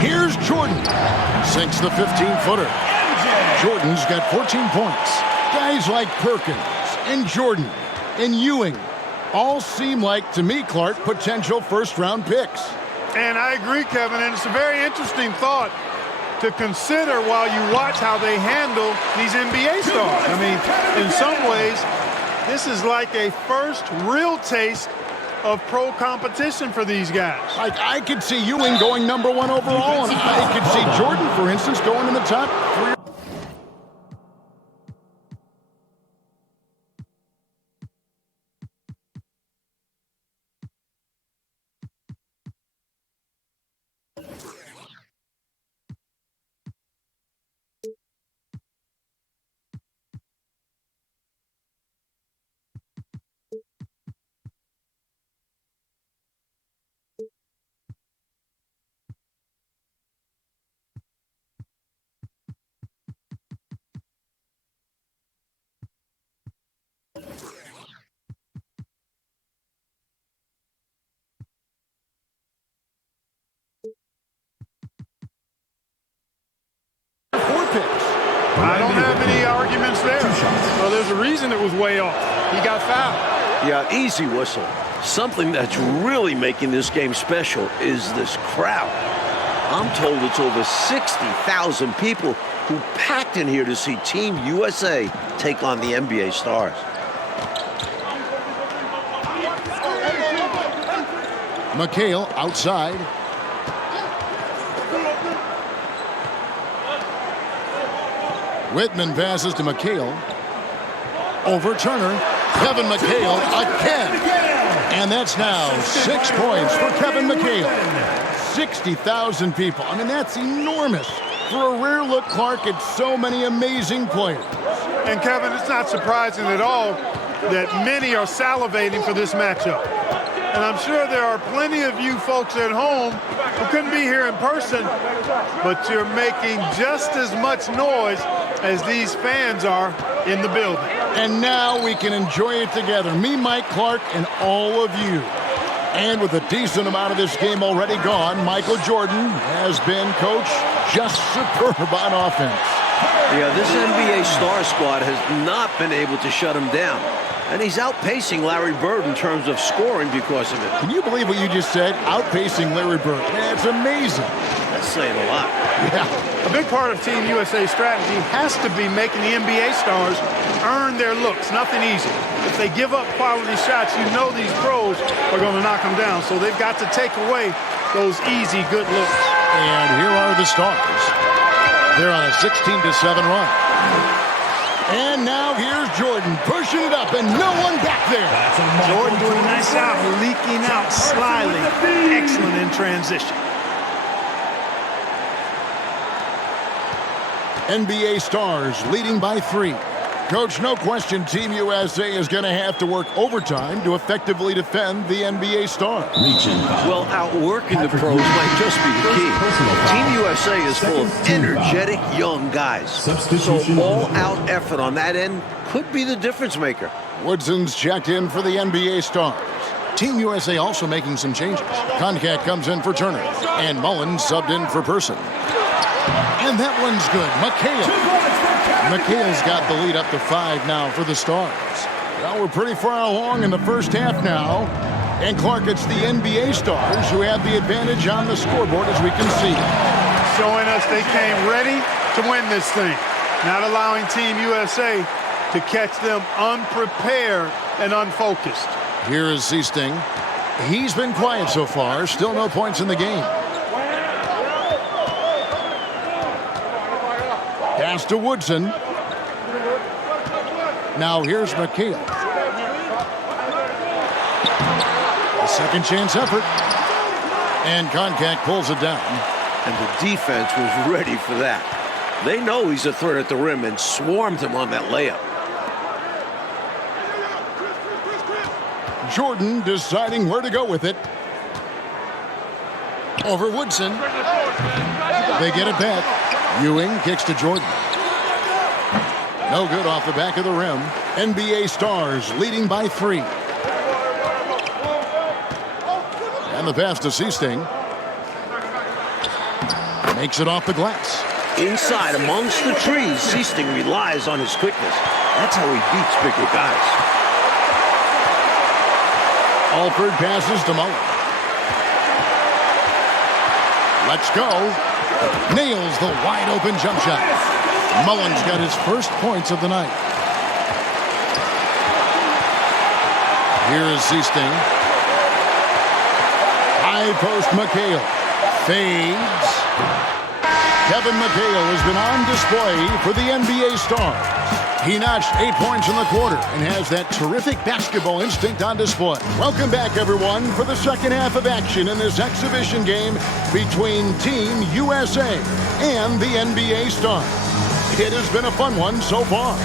Here's Jordan. Sinks the 15-footer. Jordan's got 14 points. Guys like Perkins and Jordan and Ewing all seem like, to me, Clark, potential first-round picks. And I agree, Kevin, and it's a very interesting thought to consider while you watch how they handle these NBA stars. I mean, in some ways, this is like a first real taste of pro competition for these guys. Like, I could see Ewing going #1 overall, and I could see Jordan, for instance, going in the top 3. I don't have any arguments there. Well, there's a reason it was way off. He got fouled. Yeah, easy whistle. Something that's really making this game special is this crowd. I'm told it's over 60,000 people who packed in here to see Team USA take on the NBA stars. McHale outside. Whitman passes to McHale. Over Turner. Kevin McHale again. And that's now 6 points for Kevin McHale. 60,000 people. I mean, that's enormous. For a rare look, Clark, at so many amazing players. And Kevin, it's not surprising at all that many are salivating for this matchup. And I'm sure there are plenty of you folks at home who couldn't be here in person, but you're making just as much noise as these fans are in the building. And now we can enjoy it together. Me, Mike Clark, and all of you. And with a decent amount of this game already gone, Michael Jordan has been, Coach, just superb on offense. Yeah, this NBA star squad has not been able to shut him down. And he's outpacing Larry Bird in terms of scoring because of it. Can you believe what you just said? Outpacing Larry Bird. That's amazing. That's saying a lot. Yeah. A big part of Team USA's strategy has to be making the NBA stars earn their looks. Nothing easy. If they give up quality shots, you know these pros are going to knock them down. So they've got to take away those easy, good looks. And here are the Stars. They're on a 16-7 run. And now here's Jordan pushing it up, and no one back there. Jordan doing a nice job leaking out slyly. Excellent in transition. NBA Stars leading by 3. Coach, no question Team USA is going to have to work overtime to effectively defend the NBA Stars. Well, outworking the pros might just be the key. Team USA is full of energetic young guys. So all-out effort on that end could be the difference maker. Woodson's checked in for the NBA Stars. Team USA also making some changes. Concat comes in for Turner, and Mullen subbed in for Person. And that one's good. McHale's got the lead up to 5 now for the Stars. Well, we're pretty far along in the first half now. And Clark, it's the NBA Stars who have the advantage on the scoreboard, as we can see. Showing us they came ready to win this thing. Not allowing Team USA to catch them unprepared and unfocused. Here is Seasting. He's been quiet so far. Still no points in the game. Pass to Woodson. Now here's McHale. A second chance effort. And Contact pulls it down. And the defense was ready for that. They know he's a threat at the rim and swarmed him on that layup. Jordan deciding where to go with it. Over Woodson. They get it back. Ewing kicks to Jordan. No good off the back of the rim. NBA Stars leading by 3. And the pass to Seasting. Makes it off the glass. Inside amongst the trees, Seasting relies on his quickness. That's how he beats bigger guys. Alford passes to Mullen. Let's go. Nails the wide open jump shot. Mullen's got his first points of the night. Here is Seasting. High post McHale. Fades. Kevin McHale has been on display for the NBA Stars. He notched 8 points in the quarter and has that terrific basketball instinct on display. Welcome back, everyone, for the second half of action in this exhibition game between Team USA and the NBA Stars. It has been a fun one so far.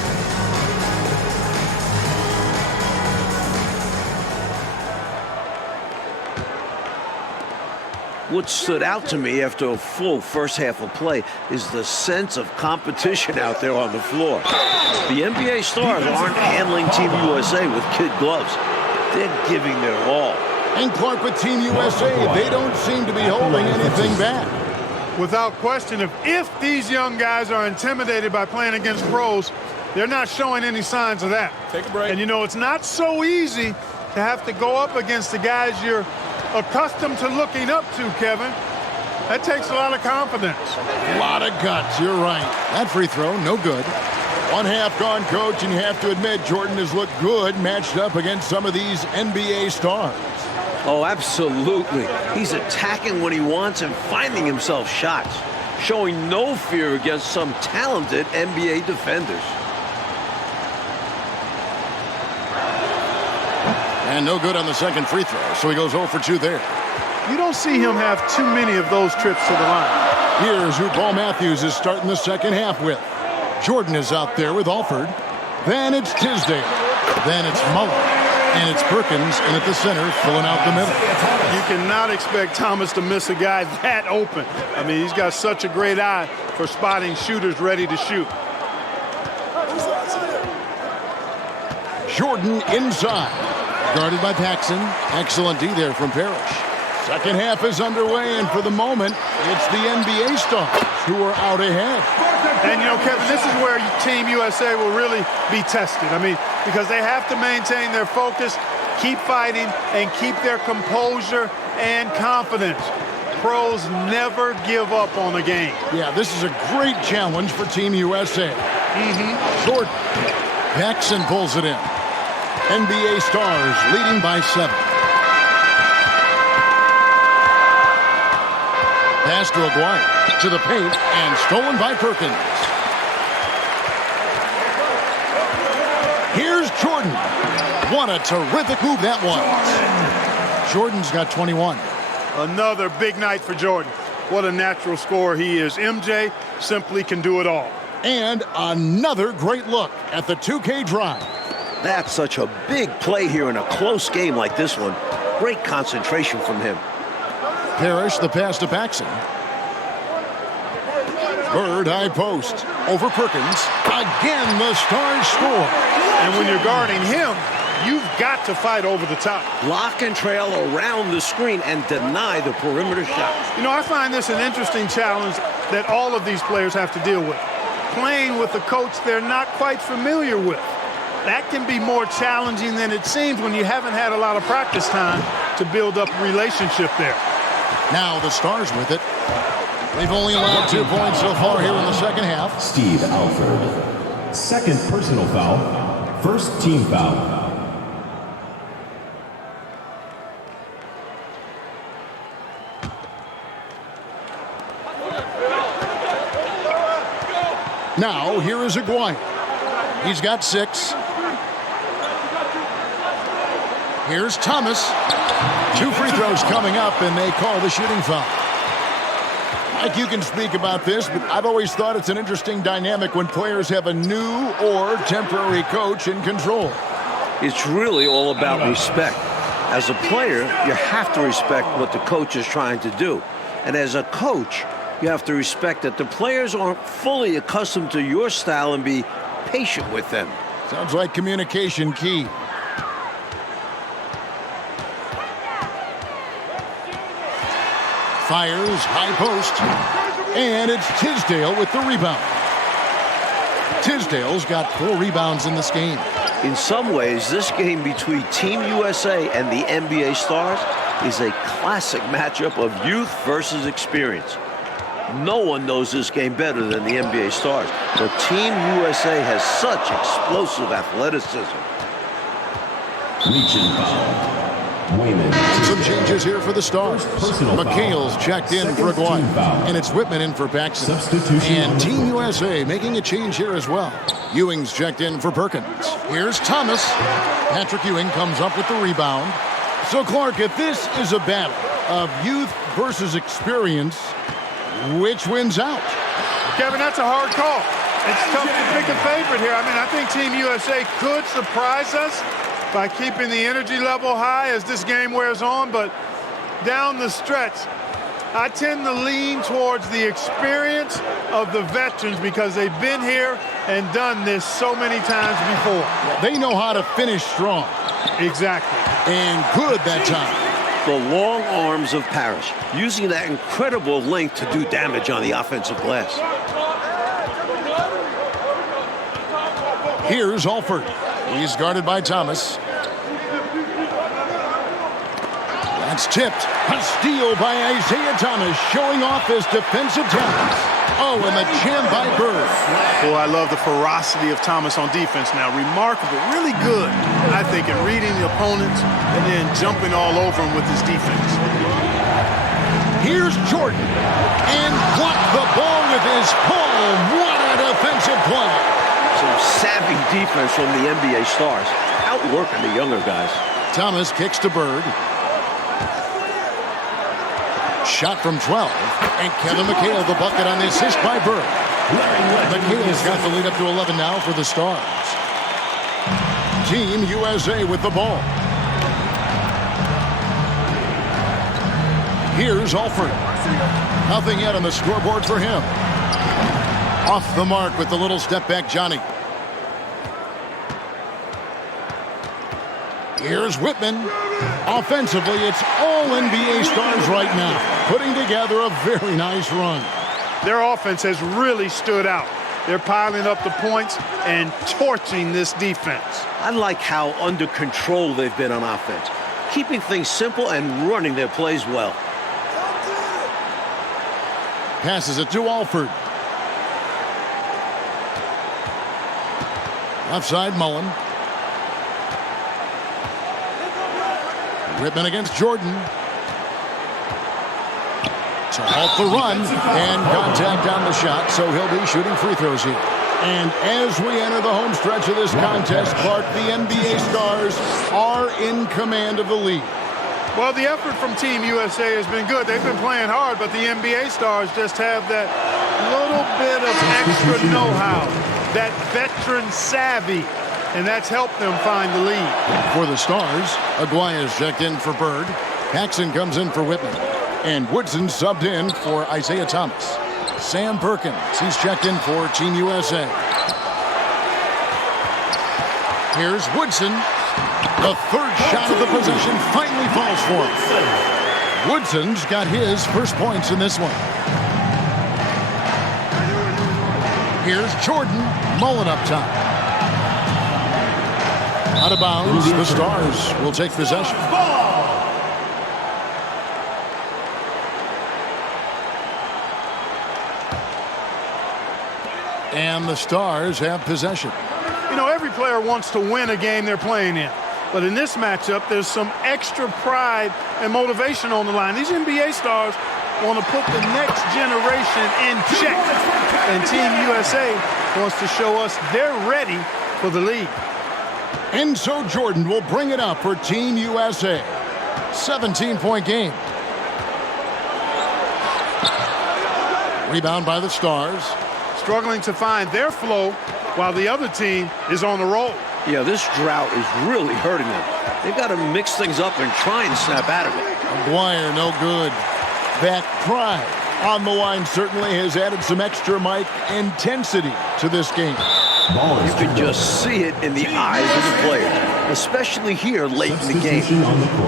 What stood out to me after a full first half of play is the sense of competition out there on the floor. The NBA Stars aren't handling Team USA with kid gloves. They're giving their all. And Clark, with Team USA, they don't seem to be holding anything back. Without question, if these young guys are intimidated by playing against pros, they're not showing any signs of that. Take a break. And, you know, it's not so easy to have to go up against the guys you're accustomed to looking up to, Kevin. That takes a lot of confidence. A lot of guts, you're right. That free throw, no good. 1 half gone, Coach, and you have to admit Jordan has looked good matched up against some of these NBA stars. Oh, absolutely. He's attacking when he wants and finding himself shots, showing no fear against some talented NBA defenders. And no good on the second free throw, so he goes 0 for 2 there. You don't see him have too many of those trips to the line. Here's who Paul Matthews is starting the second half with. Jordan is out there with Alford. Then it's Tisdale. Then it's Mullen. And it's Perkins, and at the center, filling out the middle. You cannot expect Thomas to miss a guy that open. I mean, he's got such a great eye for spotting shooters ready to shoot. Jordan inside. Guarded by Paxson. Excellent D there from Parrish. Second half is underway, and for the moment, it's the NBA stars who are out ahead. And, you know, Kevin, this is where Team USA will really be tested. I mean, because they have to maintain their focus, keep fighting, and keep their composure and confidence. Pros never give up on a game. Yeah, this is a great challenge for Team USA. Jordan. Paxson pulls it in. NBA stars leading by 7. Pass to Aguirre, to the paint, and stolen by Perkins. Here's Jordan. What a terrific move that was. Jordan's got 21. Another big night for Jordan. What a natural scorer he is. MJ simply can do it all. And another great look at the 2K drive. That's such a big play here in a close game like this one. Great concentration from him. Parrish, the pass to Paxson. Bird, high post. Over Perkins. Again, the Stars score. And when you're guarding him, You've got to fight over the top. Block and trail around the screen and deny the perimeter shot. You know, I find this an interesting challenge that all of these players have to deal with. Playing with a coach they're not quite familiar with. That can be more challenging than it seems when you haven't had a lot of practice time to build up a relationship there. Now the Stars with it. They've only allowed 2 points so far here in the second half. Steve Alford. Second personal foul. First team foul. Now here is Aguirre. He's got 6. Here's Thomas. 2 free throws coming up, and they call the shooting foul. Mike, you can speak about this, but I've always thought it's an interesting dynamic when players have a new or temporary coach in control. It's really all about respect. As a player, you have to respect what the coach is trying to do. And as a coach, you have to respect that the players aren't fully accustomed to your style and be patient with them. Sounds like communication key. Fires, high post, and it's Tisdale with the rebound. Tisdale's got 4 rebounds in this game. In some ways, this game between Team USA and the NBA Stars is a classic matchup of youth versus experience. No one knows this game better than the NBA Stars, but Team USA has such explosive athleticism. Reach and foul. Wayman. Some changes here for the Stars. McHale's checked in for Aguirre, and it's Whitman in for Paxson. And Team USA making a change here as well. Ewing's checked in for Perkins. Here's Thomas. Patrick Ewing comes up with the rebound. So, Clark, if this is a battle of youth versus experience, which wins out? Kevin, that's a hard call. It's tough to pick a favorite here. I mean, I think Team USA could surprise us by keeping the energy level high as this game wears on, but down the stretch, I tend to lean towards the experience of the veterans because they've been here and done this so many times before. They know how to finish strong. Exactly. And good that time. The long arms of Parrish, using that incredible length to do damage on the offensive glass. Here's Alford. He's guarded by Thomas. That's tipped. A steal by Isaiah Thomas, showing off his defensive talents. Oh, and the jam by Bird. Boy, I love the ferocity of Thomas on defense now. Remarkable, really good, I think, at reading the opponents and then jumping all over him with his defense. Here's Jordan. And blocked the ball with his palm. What a defensive play. Some savvy defense from the NBA Stars, outworking the younger guys. Thomas kicks to Bird. Shot from 12, and Kevin McHale the bucket on the assist by Bird. McHale's got the lead up to 11 now for the Stars. Team USA with the ball. Here's Alford. Nothing yet on the scoreboard for him. Off the mark with the little step back, Johnny. Here's Whitman. Offensively, it's all NBA Stars right now, putting together a very nice run. Their offense has really stood out. They're piling up the points and torching this defense. I like how under control they've been on offense, keeping things simple and running their plays well. Passes it to Alford. Left side, Mullen. Whitman against Jordan. To halt the run, and contact on the shot, so he'll be shooting free throws here. And as we enter the home stretch of this contest, Clark, the NBA Stars are in command of the lead. Well, the effort from Team USA has been good. They've been playing hard, but the NBA Stars just have that little bit of extra know-how, that veteran savvy, and that's helped them find the lead. For the Stars, Aguirre's checked in for Bird. Paxson comes in for Whitman. And Woodson subbed in for Isaiah Thomas. Sam Perkins, he's checked in for Team USA. Here's Woodson. The third shot of the possession finally falls for him. Woodson's got his first points in this one. Here's Jordan. Mullen up top. Out of bounds. The Stars will take possession. And the Stars have possession. You know, every player wants to win a game they're playing in. But in this matchup, there's some extra pride and motivation on the line. These NBA stars want to put the next generation in check. And Team USA wants to show us they're ready for the league. And so Jordan will bring it up for Team USA. 17-point game. Rebound by the Stars. Struggling to find their flow while the other team is on the roll. Yeah, this drought is really hurting them. They've got to mix things up and try and snap out of it. McGuire, no good. That pride on the line certainly has added some extra Mike intensity to this game. You can just see it in the eyes of the players, especially here late in the game.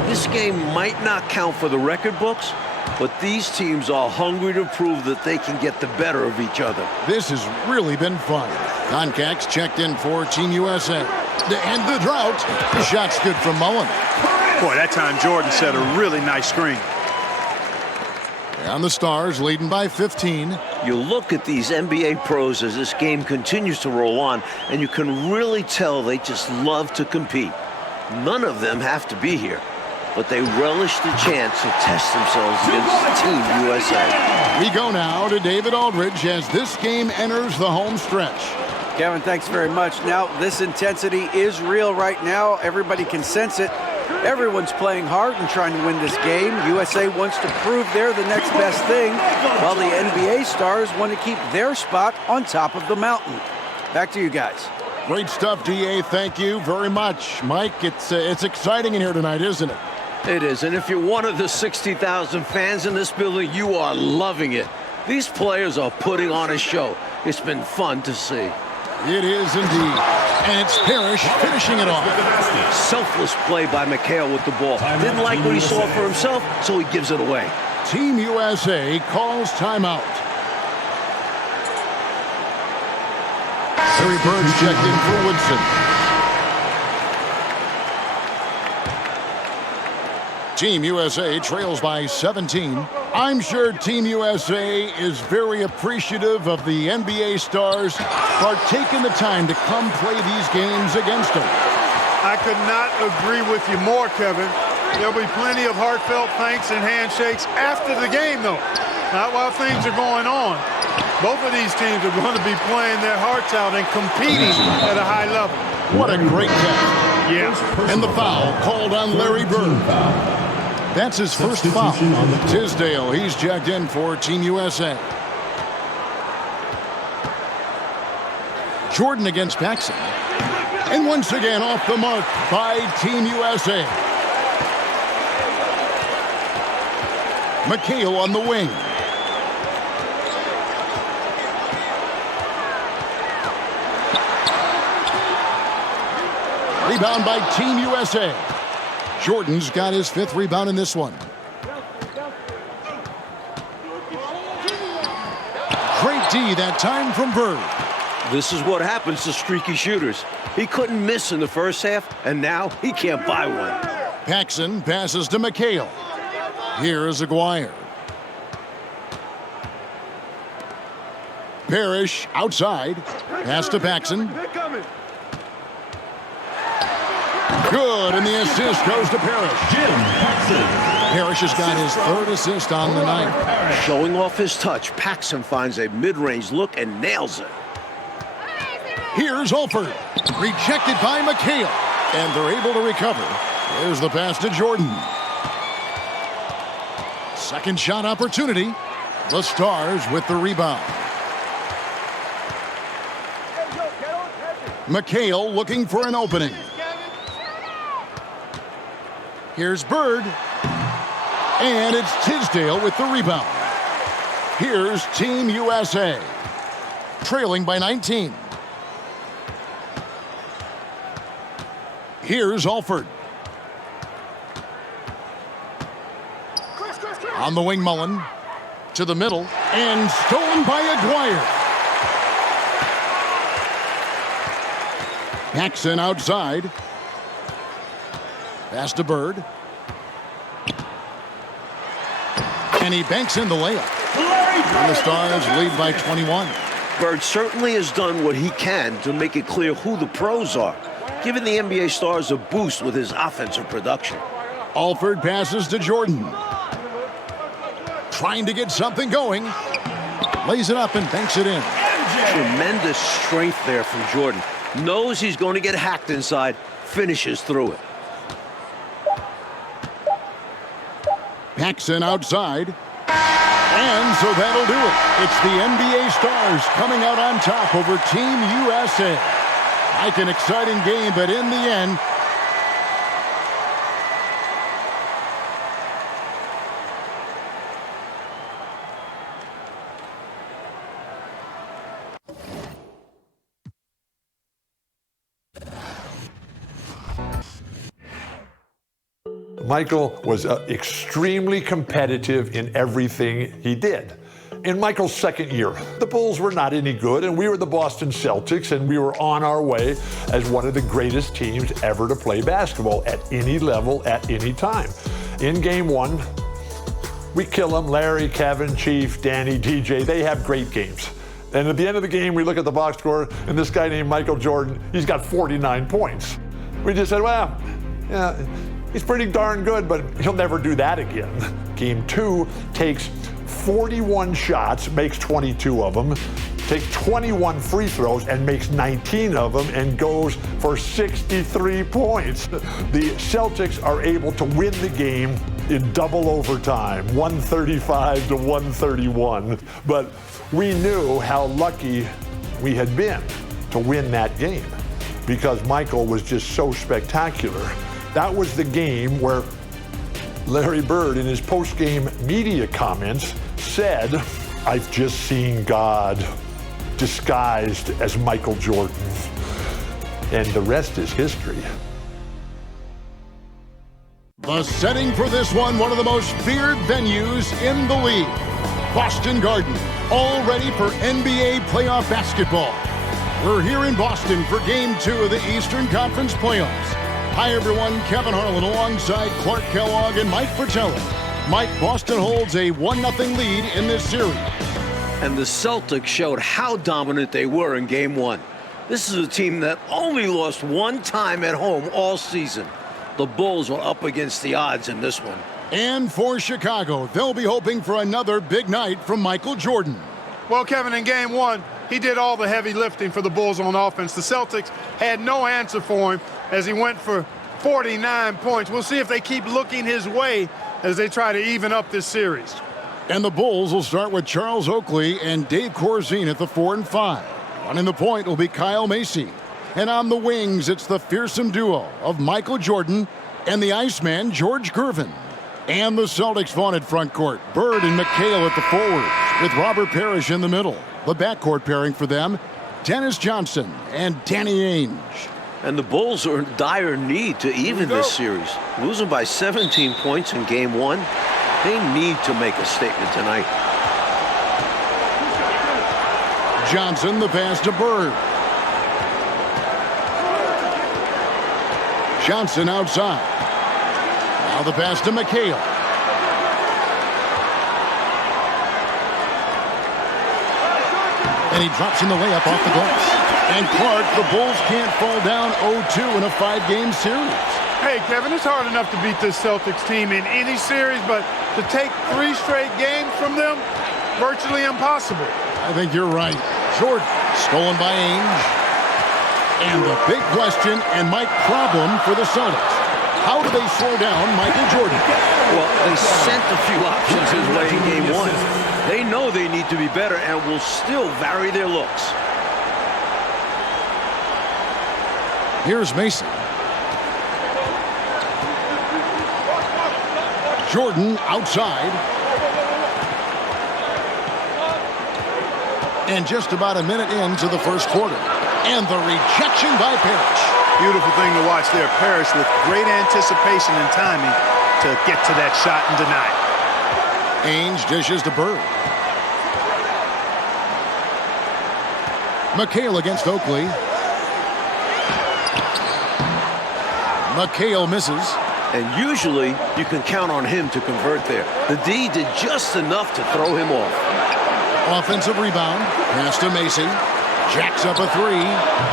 This game might not count for the record books, but these teams are hungry to prove that they can get the better of each other. This has really been fun. Concax checked in for Team USA. And the drought. The shot's good from Mullen. Boy, that time Jordan set a really nice screen. And the Stars leading by 15. You look at these NBA pros as this game continues to roll on, and you can really tell they just love to compete. None of them have to be here, but they relish the chance to test themselves against Team USA. We go now to David Aldridge as this game enters the home stretch. Kevin, thanks very much. Now, this intensity is real right now. Everybody can sense it. Everyone's playing hard and trying to win this game. USA wants to prove they're the next best thing, while the NBA stars want to keep their spot on top of the mountain. Back to you guys. Great stuff, DA. Thank you very much. Mike, it's exciting in here tonight, isn't it? It is, and if you're one of the 60,000 fans in this building, you are loving it. These players are putting on a show. It's been fun to see. It is indeed. And it's Parrish finishing it off. Selfless play by McHale with the ball. Didn't like what he saw for himself, so he gives it away. Team USA calls timeout. Harry Bird's checked in for Woodson. Team USA trails by 17. I'm sure Team USA is very appreciative of the NBA stars for taking the time to come play these games against them. I could not agree with you more, Kevin. There'll be plenty of heartfelt thanks and handshakes after the game, though. Not while things are going on. Both of these teams are going to be playing their hearts out and competing at a high level. What a great catch. Yeah. And the foul called on Larry Bird. That's his first foul. Tisdale, he's checked in for Team USA. Jordan against Paxson. And once again off the mark by Team USA. McHale on the wing. Rebound by Team USA. Jordan's got his 5th rebound in this one. Great D that time from Bird. This is what happens to streaky shooters. He couldn't miss in the first half, and now he can't buy one. Paxson passes to McHale. Here is Aguirre. Parrish outside. Pass to Paxson. Good, and the assist goes to Parrish. Parrish has got his 3rd assist on the night. Showing off his touch, Paxson finds a mid-range look and nails it. Here's Alford. Rejected by McHale. And they're able to recover. There's the pass to Jordan. Second shot opportunity. The Stars with the rebound. McHale looking for an opening. Here's Bird. And it's Tisdale with the rebound. Here's Team USA. Trailing by 19. Here's Alford. On the wing, Mullen. To the middle. And stolen by Aguirre. Paxson outside. Pass to Bird. And he banks in the layup. And the Stars lead by 21. Bird certainly has done what he can to make it clear who the pros are, giving the NBA Stars a boost with his offensive production. Alford passes to Jordan. Trying to get something going. Lays it up and banks it in. Tremendous strength there from Jordan. Knows he's going to get hacked inside, finishes through it. Paxson outside. And so that'll do it. It's the NBA Stars coming out on top over Team USA. Like an exciting game, but in the end, Michael was extremely competitive in everything he did. In Michael's second year, the Bulls were not any good, and we were the Boston Celtics, and we were on our way as one of the greatest teams ever to play basketball at any level, at any time. In game one, we kill them. Larry, Kevin, Chief, Danny, DJ, they have great games. And at the end of the game, we look at the box score, and this guy named Michael Jordan, he's got 49 points. We just said, well, yeah, he's pretty darn good, but he'll never do that again. Game two takes 41 shots, makes 22 of them, takes 21 free throws and makes 19 of them and goes for 63 points. The Celtics are able to win the game in double overtime, 135 to 131. But we knew how lucky we had been to win that game because Michael was just so spectacular. That was the game where Larry Bird, in his post-game media comments, said, "I've just seen God disguised as Michael Jordan." And the rest is history. the setting for this one of the most feared venues in the league. Boston Garden, all ready for NBA playoff basketball. We're here in Boston for Game 2 of the Eastern Conference Playoffs. Hi, everyone. Kevin Harlan alongside Clark Kellogg and Mike Fratello. Mike, Boston holds a 1-0 lead in this series. And the Celtics showed how dominant they were in Game 1. This is a team that only lost one time at home all season. The Bulls were up against the odds in this one. And for Chicago, they'll be hoping for another big night from Michael Jordan. Well, Kevin, in Game 1, he did all the heavy lifting for the Bulls on offense. The Celtics had no answer for him as he went for 49 points. We'll see if they keep looking his way as they try to even up this series. And the Bulls will start with Charles Oakley and Dave Corzine at the 4 and 5. Running the point will be Kyle Macy. And on the wings, it's the fearsome duo of Michael Jordan and the Iceman, George Gervin. And the Celtics' vaunted front court, Bird and McHale at the forwards, with Robert Parrish in the middle. The backcourt pairing for them, Dennis Johnson and Danny Ainge. And the Bulls are in dire need to even this series. Losing by 17 points in Game 1, they need to make a statement tonight. Johnson, the pass to Bird. Johnson outside. Now the pass to McHale. And he drops in the layup off the glass. And Clark, the Bulls can't fall down 0-2 in a 5-game series. Hey, Kevin, it's hard enough to beat this Celtics team in any series, but to take 3 straight games from them, virtually impossible. I think you're right. Jordan, stolen by Ainge. And the big question and Mike problem for the Celtics. How do they slow down Michael Jordan? Well, they sent a few options his way in Game 1. They know they need to be better and will still vary their looks. Here's Mason. Jordan outside. And just about a minute into the first quarter. And the rejection by Parrish. Beautiful thing to watch there. Parrish with great anticipation and timing to get to that shot and deny it. Ainge dishes to Bird. McHale against Oakley. McHale misses. And usually, you can count on him to convert there. The D did just enough to throw him off. Offensive rebound. Pass to Macy. Jacks up a three.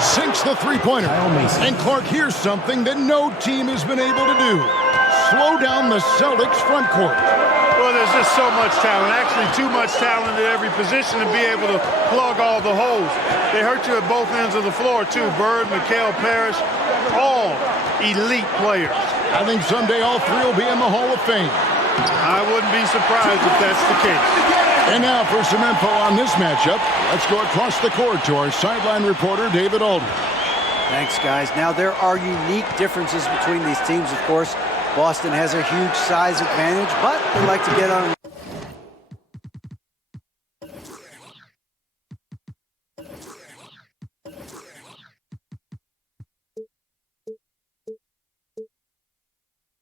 Sinks the three-pointer. And Clark hears something that no team has been able to do. Slow down the Celtics front court. Well, there's just so much talent. Actually, too much talent at every position to be able to plug all the holes. They hurt you at both ends of the floor, too. Bird, McHale, Parrish, all elite players. I think someday all three will be in the Hall of Fame. I wouldn't be surprised if that's the case. And now for some info on this matchup, let's go across the court to our sideline reporter, David Aldridge. Thanks, guys. Now, there are unique differences between these teams, of course. Boston has a huge size advantage, but they like to get on.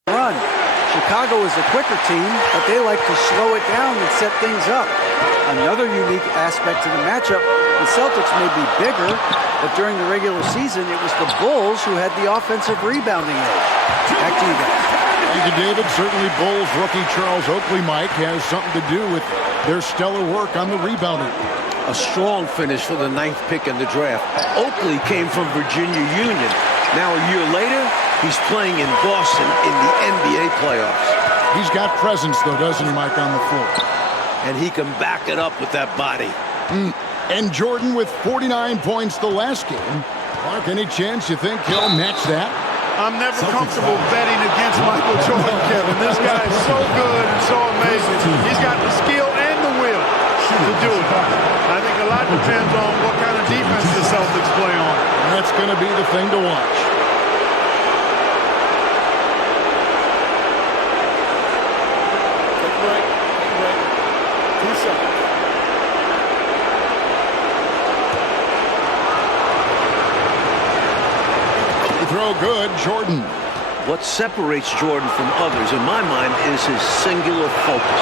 Run. Chicago is a quicker team, but they like to slow it down and set things up. Another unique aspect to the matchup, the Celtics may be bigger, but during the regular season, it was the Bulls who had the offensive rebounding edge. Back to you guys. Thank you, David. Certainly Bulls rookie Charles Oakley, Mike, has something to do with their stellar work on the rebounding. A strong finish for the 9th pick in the draft. Oakley came from Virginia Union. Now a year later, he's playing in Boston in the NBA playoffs. He's got presence, though, doesn't he, Mike, on the floor? And he can back it up with that body. And Jordan with 49 points the last game. Mark, any chance you think he'll match that? I'm never comfortable betting against Michael Jordan, Kevin. This guy is so good and so amazing. He's got the skill and the will to do it. I think a lot depends on what kind of defense the Celtics play on. That's going to be the thing to watch. Throw good, Jordan. What separates Jordan from others, in my mind, is his singular focus.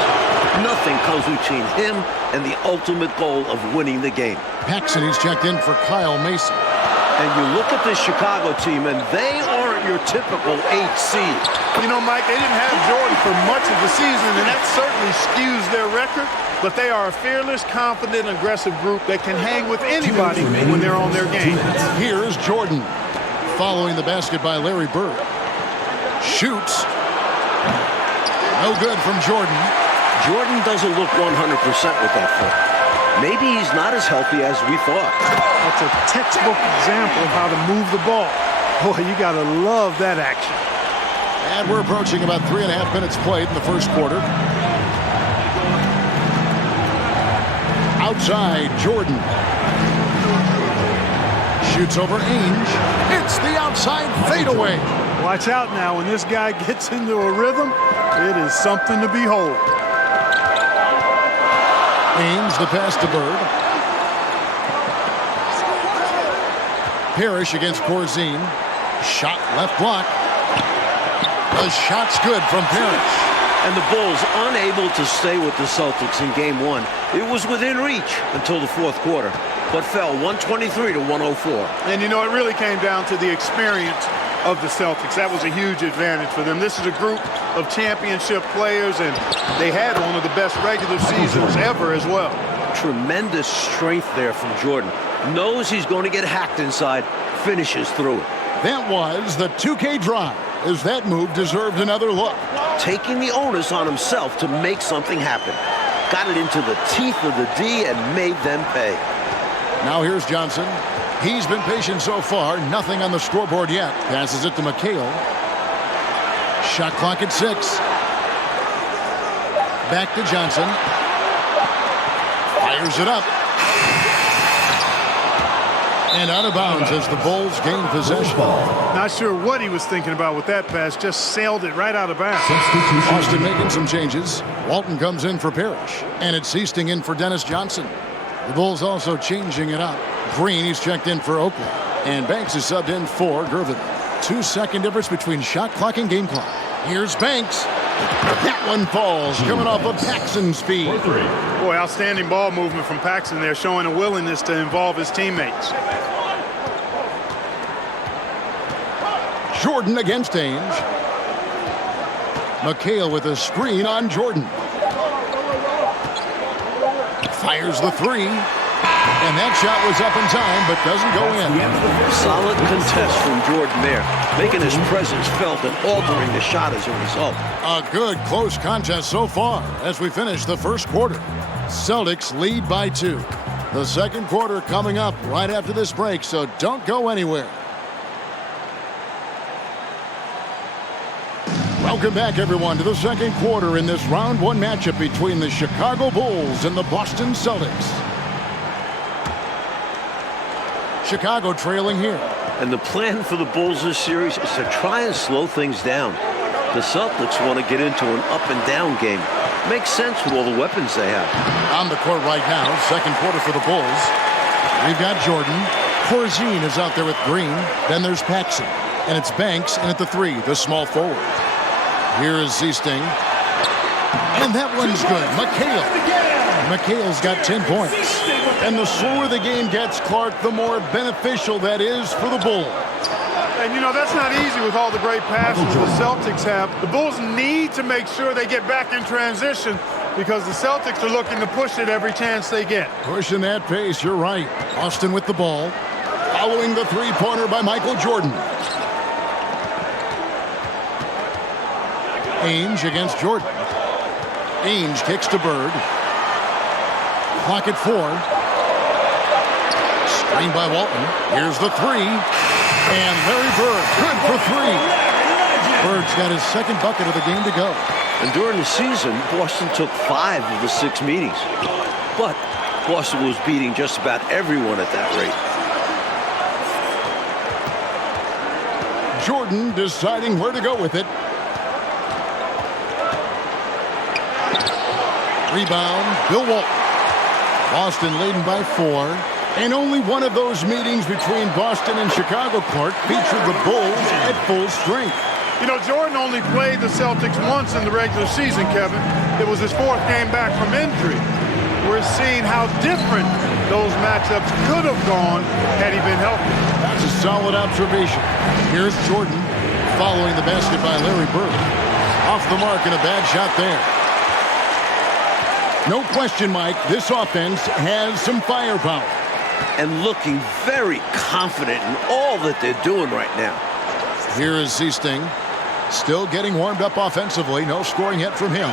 Nothing comes between him and the ultimate goal of winning the game. Paxson, he's checked in for Kyle Mason. And you look at this Chicago team, and they aren't your typical 8th seed. You know, Mike, they didn't have Jordan for much of the season, and that certainly skews their record. But they are a fearless, confident, aggressive group that can hang with anybody when they're on their game. Here's Jordan. Following the basket by Larry Bird. Shoots. No good from Jordan. Jordan doesn't look 100% with that foot. Maybe he's not as healthy as we thought. That's a textbook example of how to move the ball. Boy, you got to love that action. And we're approaching about 3.5 minutes played in the first quarter. Outside, Jordan. Shoots over Ainge. It's the outside fadeaway. Watch out now. When this guy gets into a rhythm, it is something to behold. Ainge, the pass to Bird. Parrish against Corzine. Shot left block. The shot's good from Parrish. And the Bulls unable to stay with the Celtics in game 1. It was within reach until the 4th quarter, but fell 123 to 104. And you know, it really came down to the experience of the Celtics. That was a huge advantage for them. This is a group of championship players, and they had one of the best regular seasons ever as well. Tremendous strength there from Jordan. Knows he's going to get hacked inside, finishes through it. That was the 2K drive, as that move deserved another look. Taking the onus on himself to make something happen. Got it into the teeth of the D and made them pay. Now here's Johnson. He's been patient so far. Nothing on the scoreboard yet. Passes it to McHale. Shot clock at 6. Back to Johnson. Fires it up. And out of bounds as the Bulls gain possession. Not sure what he was thinking about with that pass. Just sailed it right out of bounds. Austin making some changes. Walton comes in for Parrish. And it's Easting in for Dennis Johnson. The Bulls also changing it up. Green, he's checked in for Oakley. And Banks is subbed in for Gervin. 2-second difference between shot clock and game clock. Here's Banks. That one falls, coming off of Paxson's speed. Boy, outstanding ball movement from Paxson there, showing a willingness to involve his teammates. Jordan against Ainge. McHale with a screen on Jordan. Fires the three. And that shot was up in time, but doesn't go in. Solid contest from Jordan there, making his presence felt and altering the shot as a result. A good close contest so far as we finish the first quarter. Celtics lead by 2. The second quarter coming up right after this break, so don't go anywhere. Welcome back, everyone, to the second quarter in this round 1 matchup between the Chicago Bulls and the Boston Celtics. Chicago trailing here. And the plan for the Bulls this series is to try and slow things down. The Celtics want to get into an up-and-down game. Makes sense with all the weapons they have. On the court right now, second quarter for the Bulls. We've got Jordan. Corzine is out there with Green. Then there's Paxson. And it's Banks in at the 3, the small forward. Here is Zeesting. And that one's good. McHale's got 10 points. And the slower the game gets, Clark, the more beneficial that is for the Bulls. And, you know, that's not easy with all the great passes the Celtics have. The Bulls need to make sure they get back in transition because the Celtics are looking to push it every chance they get. Pushing that pace, you're right. Austin with the ball. Following the three-pointer by Michael Jordan. Ainge against Jordan. Ainge kicks to Bird. Clock at 4. Screen by Walton. Here's the 3. And Larry Bird, good for 3. Bird's got his second bucket of the game to go. And during the season, Boston took 5 of the 6 meetings. But Boston was beating just about everyone at that rate. Jordan deciding where to go with it. Rebound, Bill Walton. Boston leading by 4. And only one of those meetings between Boston and Chicago, Clark, featured the Bulls at full strength. You know, Jordan only played the Celtics once in the regular season, Kevin. It was his 4th game back from injury. We're seeing how different those matchups could have gone had he been healthy. That's a solid observation. Here's Jordan following the basket by Larry Bird. Off the mark and a bad shot there. No question, Mike, this offense has some firepower. And looking very confident in all that they're doing right now. Here is Zeesting. Still getting warmed up offensively. No scoring yet from him.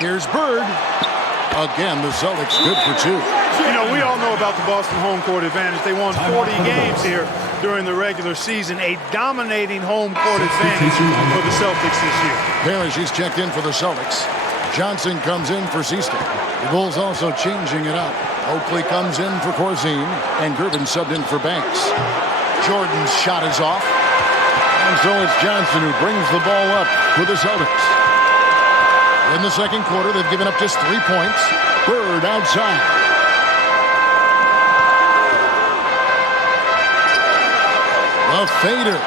Here's Bird. Again, the Celtics good for 2. You know, we all know about the Boston home court advantage. They won 40 games here during the regular season. A dominating home court advantage for the Celtics this year. Parrish is checked in for the Celtics. Johnson comes in for Zeesting. The Bulls also changing it up. Oakley comes in for Corzine, and Gervin subbed in for Banks. Jordan's shot is off. And so it's Johnson who brings the ball up for the Celtics. In the second quarter, they've given up just 3 points. Bird outside. A fader.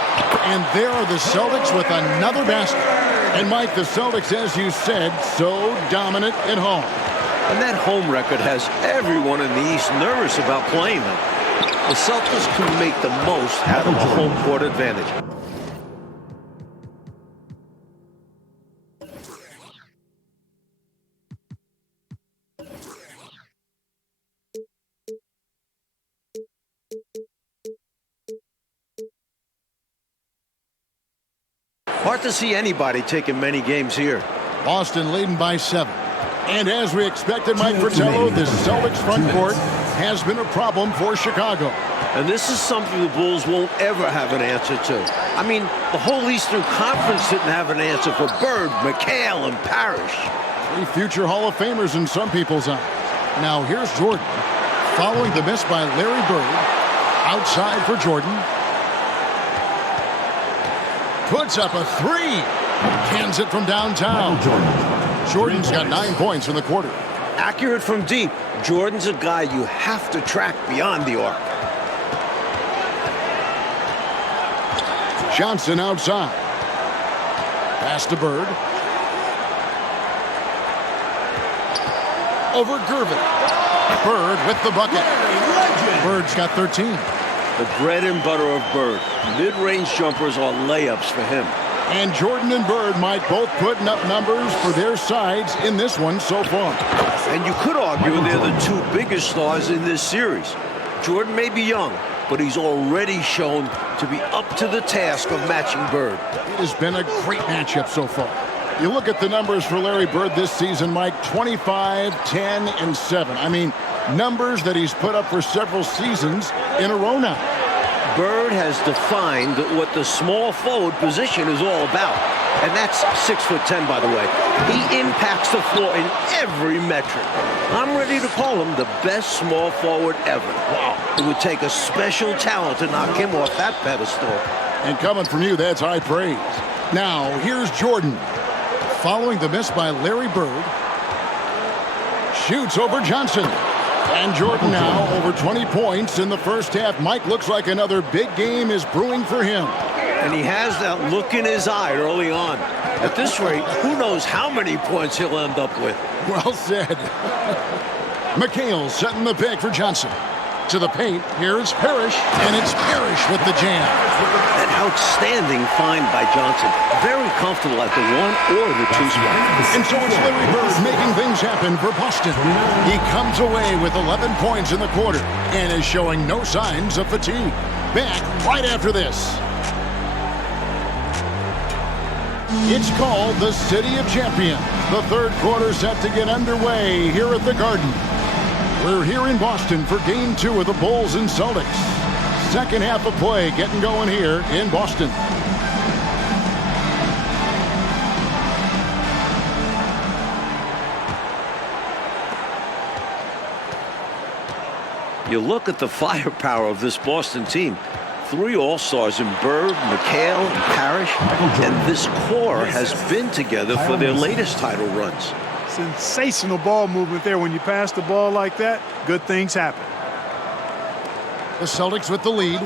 And there are the Celtics with another basket. And Mike, the Celtics, as you said, so dominant at home. And that home record has everyone in the East nervous about playing them. The Celtics can make the most out of the home court advantage. Hard to see anybody taking many games here. Boston leading by 7. And as we expected, Mike Fratello, this Celtics front court has been a problem for Chicago. And this is something the Bulls won't ever have an answer to. I mean, the whole Eastern Conference didn't have an answer for Bird, McHale, and Parrish. 3 future Hall of Famers in some people's eyes. Now here's Jordan, following the miss by Larry Bird. Outside for Jordan. Puts up a 3. Cans it from downtown. Jordan's got 9 points in the quarter. Accurate from deep. Jordan's a guy you have to track beyond the arc. Johnson outside. Pass to Bird. Over Gervin. Bird with the bucket. Bird's got 13. The bread and butter of Bird. Mid-range jumpers are layups for him. And Jordan and Bird might both putting up numbers for their sides in this one so far. And you could argue they're the two biggest stars in this series. Jordan may be young, but he's already shown to be up to the task of matching Bird. It has been a great matchup so far. You look at the numbers for Larry Bird this season, Mike, 25, 10, and 7. I mean, numbers that he's put up for several seasons in a row now. Bird has defined what the small forward position is all about. And that's 6'10", by the way. He impacts the floor in every metric. I'm ready to call him the best small forward ever. Wow. It would take a special talent to knock him off that pedestal. And coming from you, that's high praise. Now, here's Jordan. Following the miss by Larry Bird. Shoots over Johnson. And Jordan now over 20 points in the first half. Mike, looks like another big game is brewing for him. And he has that look in his eye early on. At this rate, who knows how many points he'll end up with. Well said. McHale setting the pick for Johnson. To the paint, here's Parrish, and it's Parrish with the jam. An outstanding find by Johnson. Very comfortable at the 1 or the 2 spot. And so it's Larry Bird making things happen for Boston. He comes away with 11 points in the quarter and is showing no signs of fatigue. Back right after this. It's called the City of Champions. The third quarter set to get underway here at the Garden. We're here in Boston for Game 2 of the Bulls and Celtics. Second half of play getting going here in Boston. You look at the firepower of this Boston team. 3 All-Stars in Bird, McHale, and Parrish. And this core has been together for their latest title runs. Sensational ball movement there. When you pass the ball like that, good things happen. The Celtics with the lead.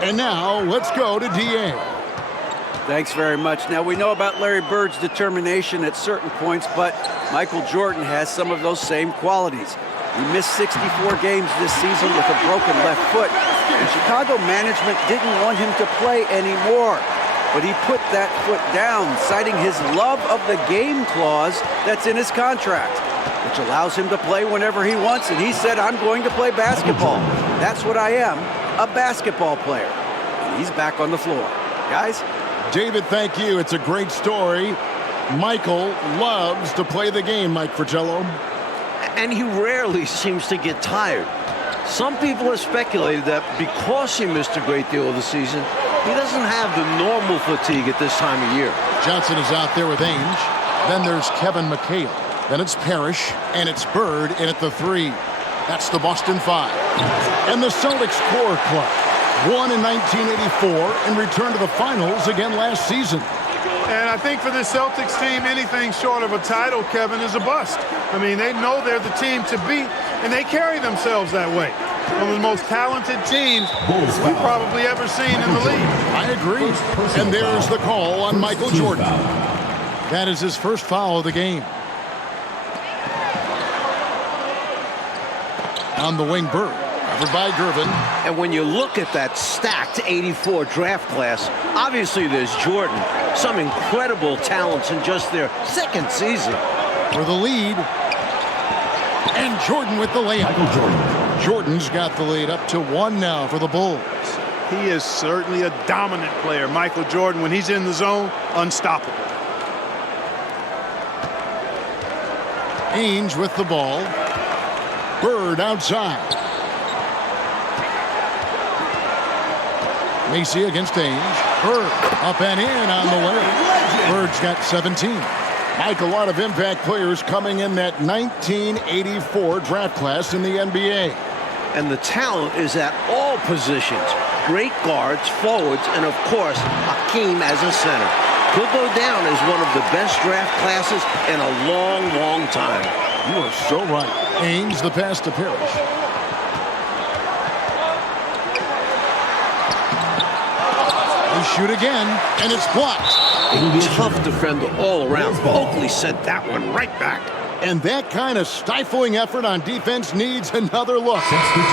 And now let's go to DA. Thanks very much. Now, we know about Larry Bird's determination at certain points, but Michael Jordan has some of those same qualities. He missed 64 games this season with a broken left foot, and Chicago management didn't want him to play anymore. But he put that foot down, citing his love of the game clause that's in his contract, which allows him to play whenever he wants. And he said, I'm going to play basketball. That's what I am, a basketball player. And he's back on the floor. Guys? David, thank you. It's a great story. Michael loves to play the game, Mike Fratello. And he rarely seems to get tired. Some people have speculated that because he missed a great deal of the season, he doesn't have the normal fatigue at this time of year. Johnson is out there with Ainge. Then there's Kevin McHale. Then it's Parrish, and it's Bird in at the 3. That's the Boston 5. And the Celtics core club won in 1984 and returned to the finals again last season. And I think for this Celtics team, anything short of a title, Kevin, is a bust. I mean, they know they're the team to beat, and they carry themselves that way. One of the most talented teams we've probably ever seen in the league. I agree. And there's the call on Michael Jordan. That is his first foul of the game. On the wing, Bird. Covered by Gervin. And when you look at that stacked 84 draft class, obviously there's Jordan. Some incredible talents in just their second season. For the lead. And Jordan with the layup. Jordan's got the lead up to 1 now for the Bulls. He is certainly a dominant player. Michael Jordan, when he's in the zone, unstoppable. Ainge with the ball. Bird outside. Macy against Ainge. Bird up and in on the way. Bird's got 17. Mike, a lot of impact players coming in that 1984 draft class in the NBA. And the talent is at all positions. Great guards, forwards, and of course, Hakeem as a center. He'll go down as one of the best draft classes in a long, long time. You are so right. Ainge the pass to Parrish. He shoot again, and it's blocked. A tough defender all around. Oakley sent that one right back. And that kind of stifling effort on defense needs another look.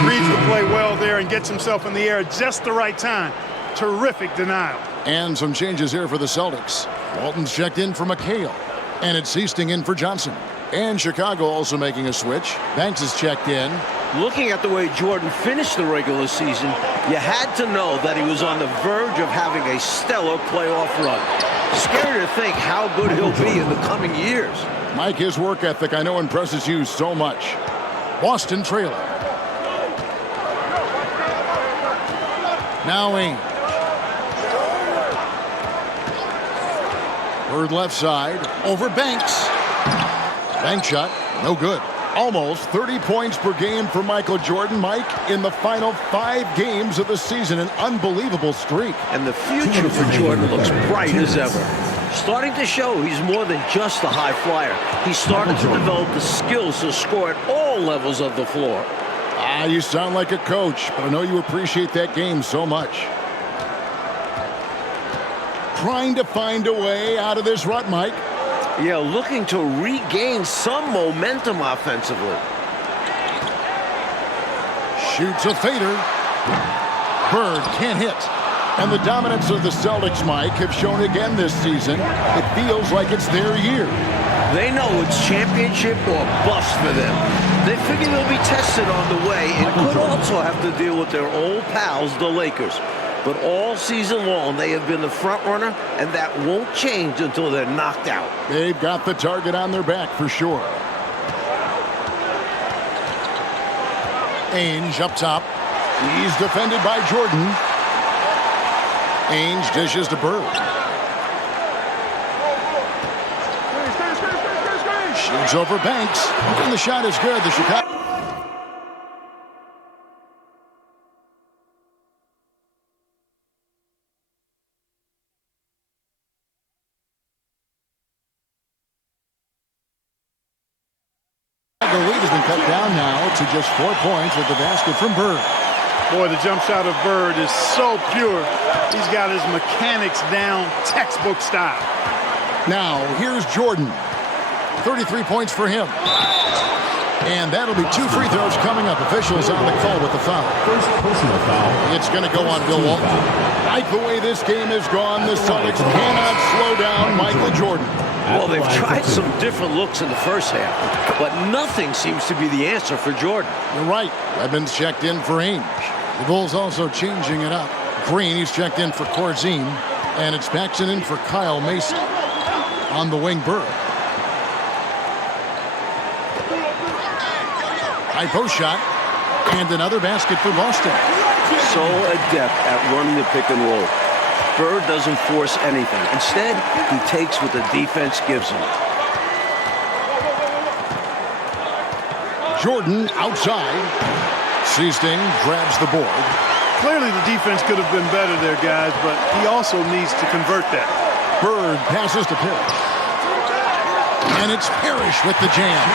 Reads the play well there and gets himself in the air at just the right time. Terrific denial. And some changes here for the Celtics. Walton's checked in for McHale. And it's Seasting in for Johnson. And Chicago also making a switch. Banks is checked in. Looking at the way Jordan finished the regular season, you had to know that he was on the verge of having a stellar playoff run. Scary to think how good he'll be in the coming years. Mike, his work ethic I know impresses you so much. Boston trailing. Now Ainge. Bird left side. Over Banks. Bank shot. No good. Almost 30 points per game for Michael Jordan, Mike, in the final 5 games of the season. An unbelievable streak. And the future for Jordan looks bright as ever. Starting to show he's more than just a high flyer. He's started to develop the skills to score at all levels of the floor. You sound like a coach, but I know you appreciate that game so much. Trying to find a way out of this rut, Mike. Yeah, looking to regain some momentum offensively. Shoots a fader. Bird can't hit. And the dominance of the Celtics, Mike, have shown again this season. It feels like it's their year. They know it's championship or bust for them. They figure they'll be tested on the way and could also have to deal with their old pals, the Lakers. But all season long, they have been the front runner, and that won't change until they're knocked out. They've got the target on their back for sure. Ainge up top. He's defended by Jordan. Ainge dishes to Bird. Shoots over Banks. And the shot is good. The Chicago. The lead has been cut down now to just 4 points with the basket from Bird. Boy, the jump shot of Bird is so pure. He's got his mechanics down, textbook style. Now, here's Jordan. 33 points for him. And that'll be 2 free throws coming up. Officials on the call with the foul. First personal foul. It's going to go on Bill Walton. Like the way this game has gone, the Celtics cannot slow down Michael Jordan. Well, they've tried some different looks in the first half, but nothing seems to be the answer for Jordan. You're right. Redmond's checked in for Ainge. The Bulls also changing it up. Green, he's checked in for Corzine. And it's Paxson in for Kyle Mason. On the wing, Bird. High post shot. And another basket for Boston. So adept at running the pick and roll. Bird doesn't force anything. Instead, he takes what the defense gives him. Jordan outside. Seasting grabs the board. Clearly the defense could have been better there, guys, but he also needs to convert that. Bird passes to Parrish. And it's Parrish with the jam.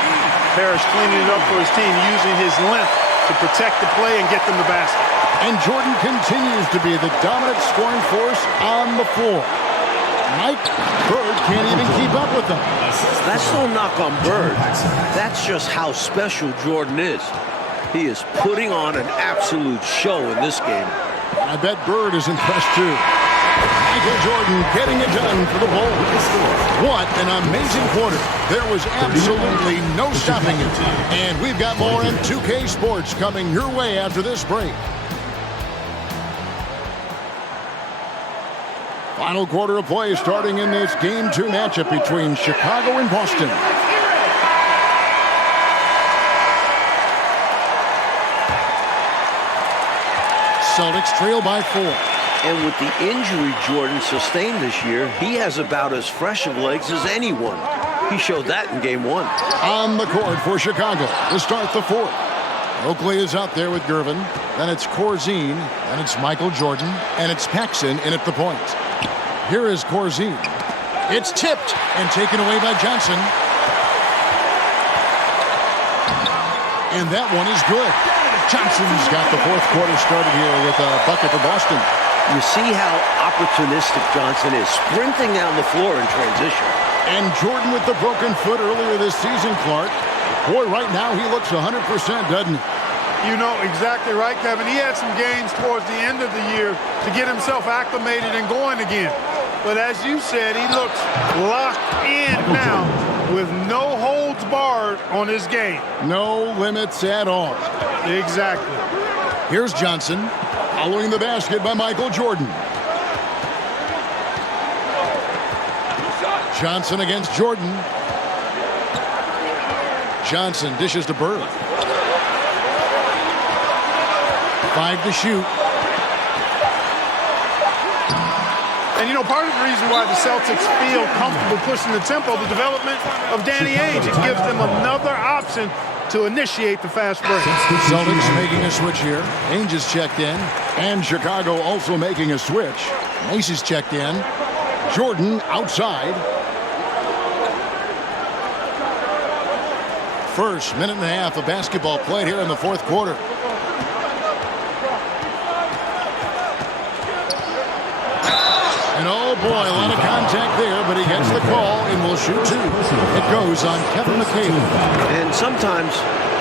Parrish cleaning it up for his team, using his length to protect the play and get them the basket. And Jordan continues to be the dominant scoring force on the floor. Mike, Bird can't even keep up with them. That's no knock on Bird. That's just how special Jordan is. He is putting on an absolute show in this game. I bet Bird is impressed too. Michael Jordan getting it done for the Bulls. What an amazing quarter. There was absolutely no stopping it. And we've got more in 2K Sports coming your way after this break. Final quarter of play starting in this Game 2 matchup between Chicago and Boston. Celtics trail by 4. And with the injury Jordan sustained this year, he has about as fresh of legs as anyone. He showed that in Game 1. On the court for Chicago to start the 4th. Oakley is out there with Gervin. Then it's Corzine. Then it's Michael Jordan. And it's Paxson in at the point. Here is Corzine. It's tipped and taken away by Johnson. And that one is good. Johnson's got the 4th quarter started here with a bucket for Boston. You see how opportunistic Johnson is, sprinting down the floor in transition. And Jordan with the broken foot earlier this season, Clark. Boy, right now he looks 100%, doesn't he? You know exactly right, Kevin. He had some games towards the end of the year to get himself acclimated and going again. But as you said, he looks locked in now with no holds barred on his game. No limits at all. Exactly. Here's Johnson, following the basket by Michael Jordan. Johnson against Jordan. Johnson dishes to Bird. 5 to shoot. And, you know, part of the reason why the Celtics feel comfortable pushing the tempo, the development of Danny Ainge, it gives them another option to initiate the fast break. Celtics making a switch here. Ainge is checked in. And Chicago also making a switch. Mace is checked in. Jordan outside. First minute and a half of basketball played here in the fourth quarter. And oh boy, a lot of contact there, but he gets the call and will shoot two. It goes on Kevin McHale. And sometimes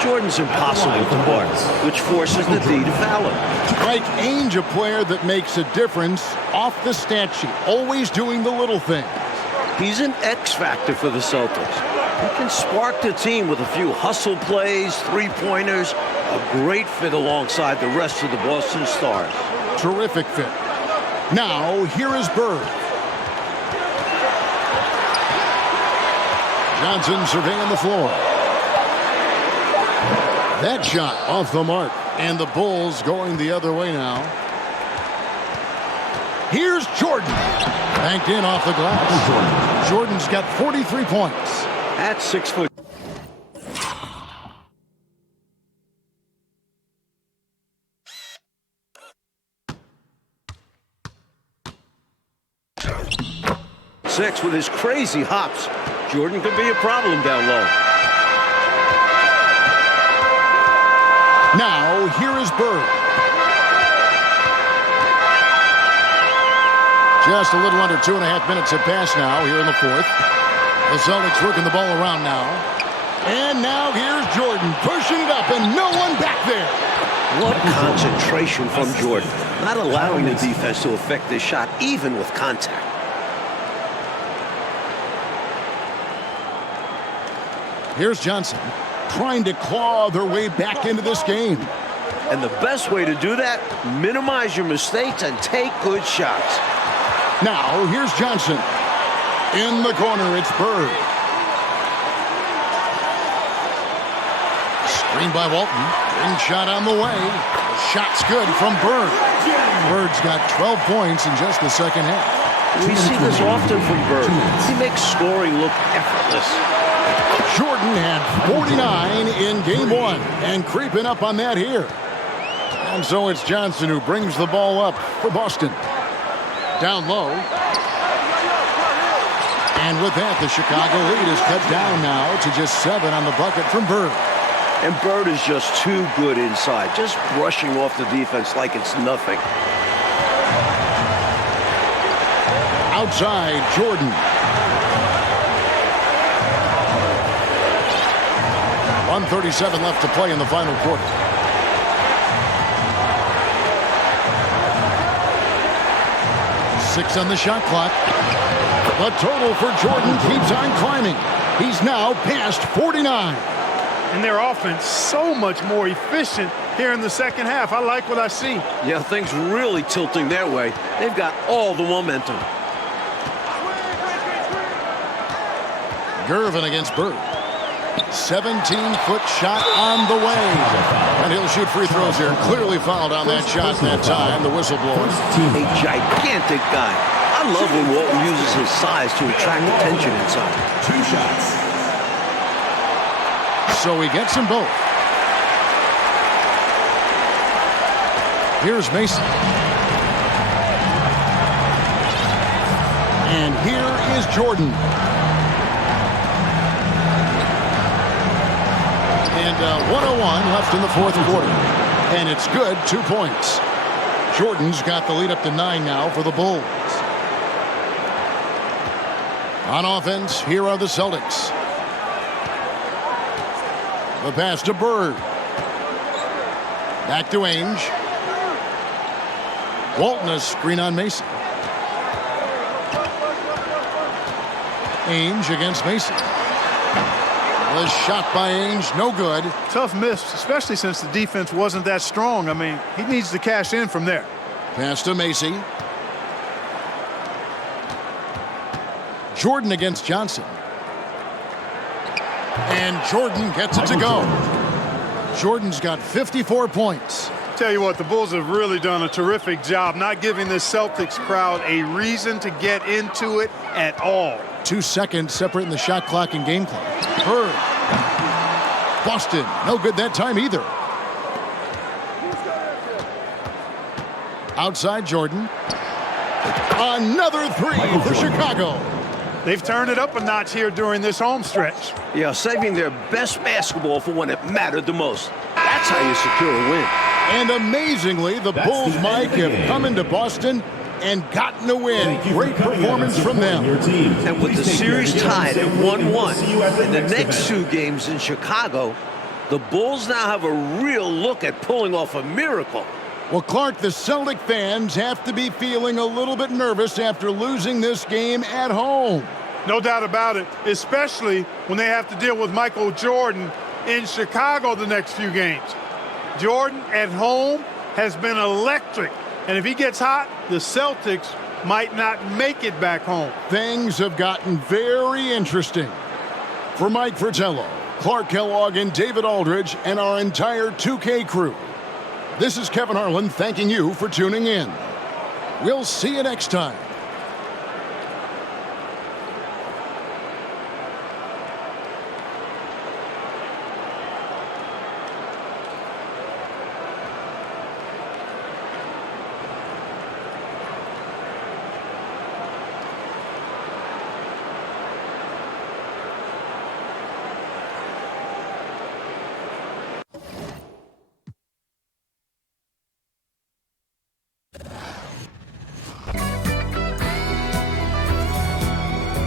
Jordan's impossible to guard, which forces the D to foul him. Like Ainge, a player that makes a difference off the stat sheet, always doing the little things. He's an X factor for the Celtics. He can spark the team with a few hustle plays, three-pointers, a great fit alongside the rest of the Boston Stars. Terrific fit. Now, here is Bird. Johnson surveying the floor. That shot off the mark. And the Bulls going the other way now. Here's Jordan. Banked in off the glass. Jordan's got 43 points. At 6 foot. Six with his crazy hops. Jordan could be a problem down low. Now, here is Bird. Just a little under 2.5 minutes have passed now here in the fourth. The Celtics working the ball around now. And now here's Jordan pushing it up and no one back there. What concentration from Jordan. Not allowing the defense to affect this shot even with contact. Here's Johnson trying to claw their way back into this game. And the best way to do that, minimize your mistakes and take good shots. Now, here's Johnson. In the corner, it's Bird. Screen by Walton. In shot on the way. Shot's good from Bird. Bird's got 12 points in just the second half. We see this often from Bird. He makes scoring look effortless. Jordan had 49 in game one and creeping up on that here. And so it's Johnson who brings the ball up for Boston. Down low. And with that, the Chicago lead is cut down now to just 7 on the bucket from Bird. And Bird is just too good inside, just brushing off the defense like it's nothing. Outside, Jordan. 1:37 left to play in the final quarter. Six on the shot clock. The total for Jordan keeps on climbing. He's now past 49. And their offense so much more efficient here in the second half. I like what I see. Yeah, things really tilting their way. They've got all the momentum. Gervin against Bird. 17-foot shot on the way. And he'll shoot free throws here. Clearly fouled on that shot that time. The whistle blower. A gigantic guy. I love when Walton uses his size to attract attention inside. 2 shots. So he gets them both. Here's Mason. And here is Jordan. And 1:01 left in the fourth quarter. And it's good, 2 points. Jordan's got the lead up to 9 now for the Bulls. On offense, here are the Celtics. The pass to Bird. Back to Ainge. Walton, a screen on Mason. Ainge against Mason. The shot by Ainge, no good. Tough miss, especially since the defense wasn't that strong. I mean, he needs to cash in from there. Pass to Macy. Jordan against Johnson. And Jordan gets it to go. Jordan's got 54 points. Tell you what, the Bulls have really done a terrific job not giving this Celtics crowd a reason to get into it at all. 2 seconds separating the shot clock and game clock. Bird. Boston, no good that time either. Outside Jordan. Another three for Chicago. They've turned it up a notch here during this home stretch. Yeah, saving their best basketball for when it mattered the most. That's how you secure a win. And amazingly, the Bulls, Mike, have come into Boston and gotten a win. Great performance from them. And with the series tied at 1-1 in the next 2 games in Chicago, the Bulls now have a real look at pulling off a miracle. Well, Clark, the Celtic fans have to be feeling a little bit nervous after losing this game at home. No doubt about it, especially when they have to deal with Michael Jordan in Chicago the next few games. Jordan at home has been electric, and if he gets hot, the Celtics might not make it back home. Things have gotten very interesting. For Mike Fratello, Clark Kellogg, and David Aldridge, and our entire 2K crew, this is Kevin Harlan thanking you for tuning in. We'll see you next time.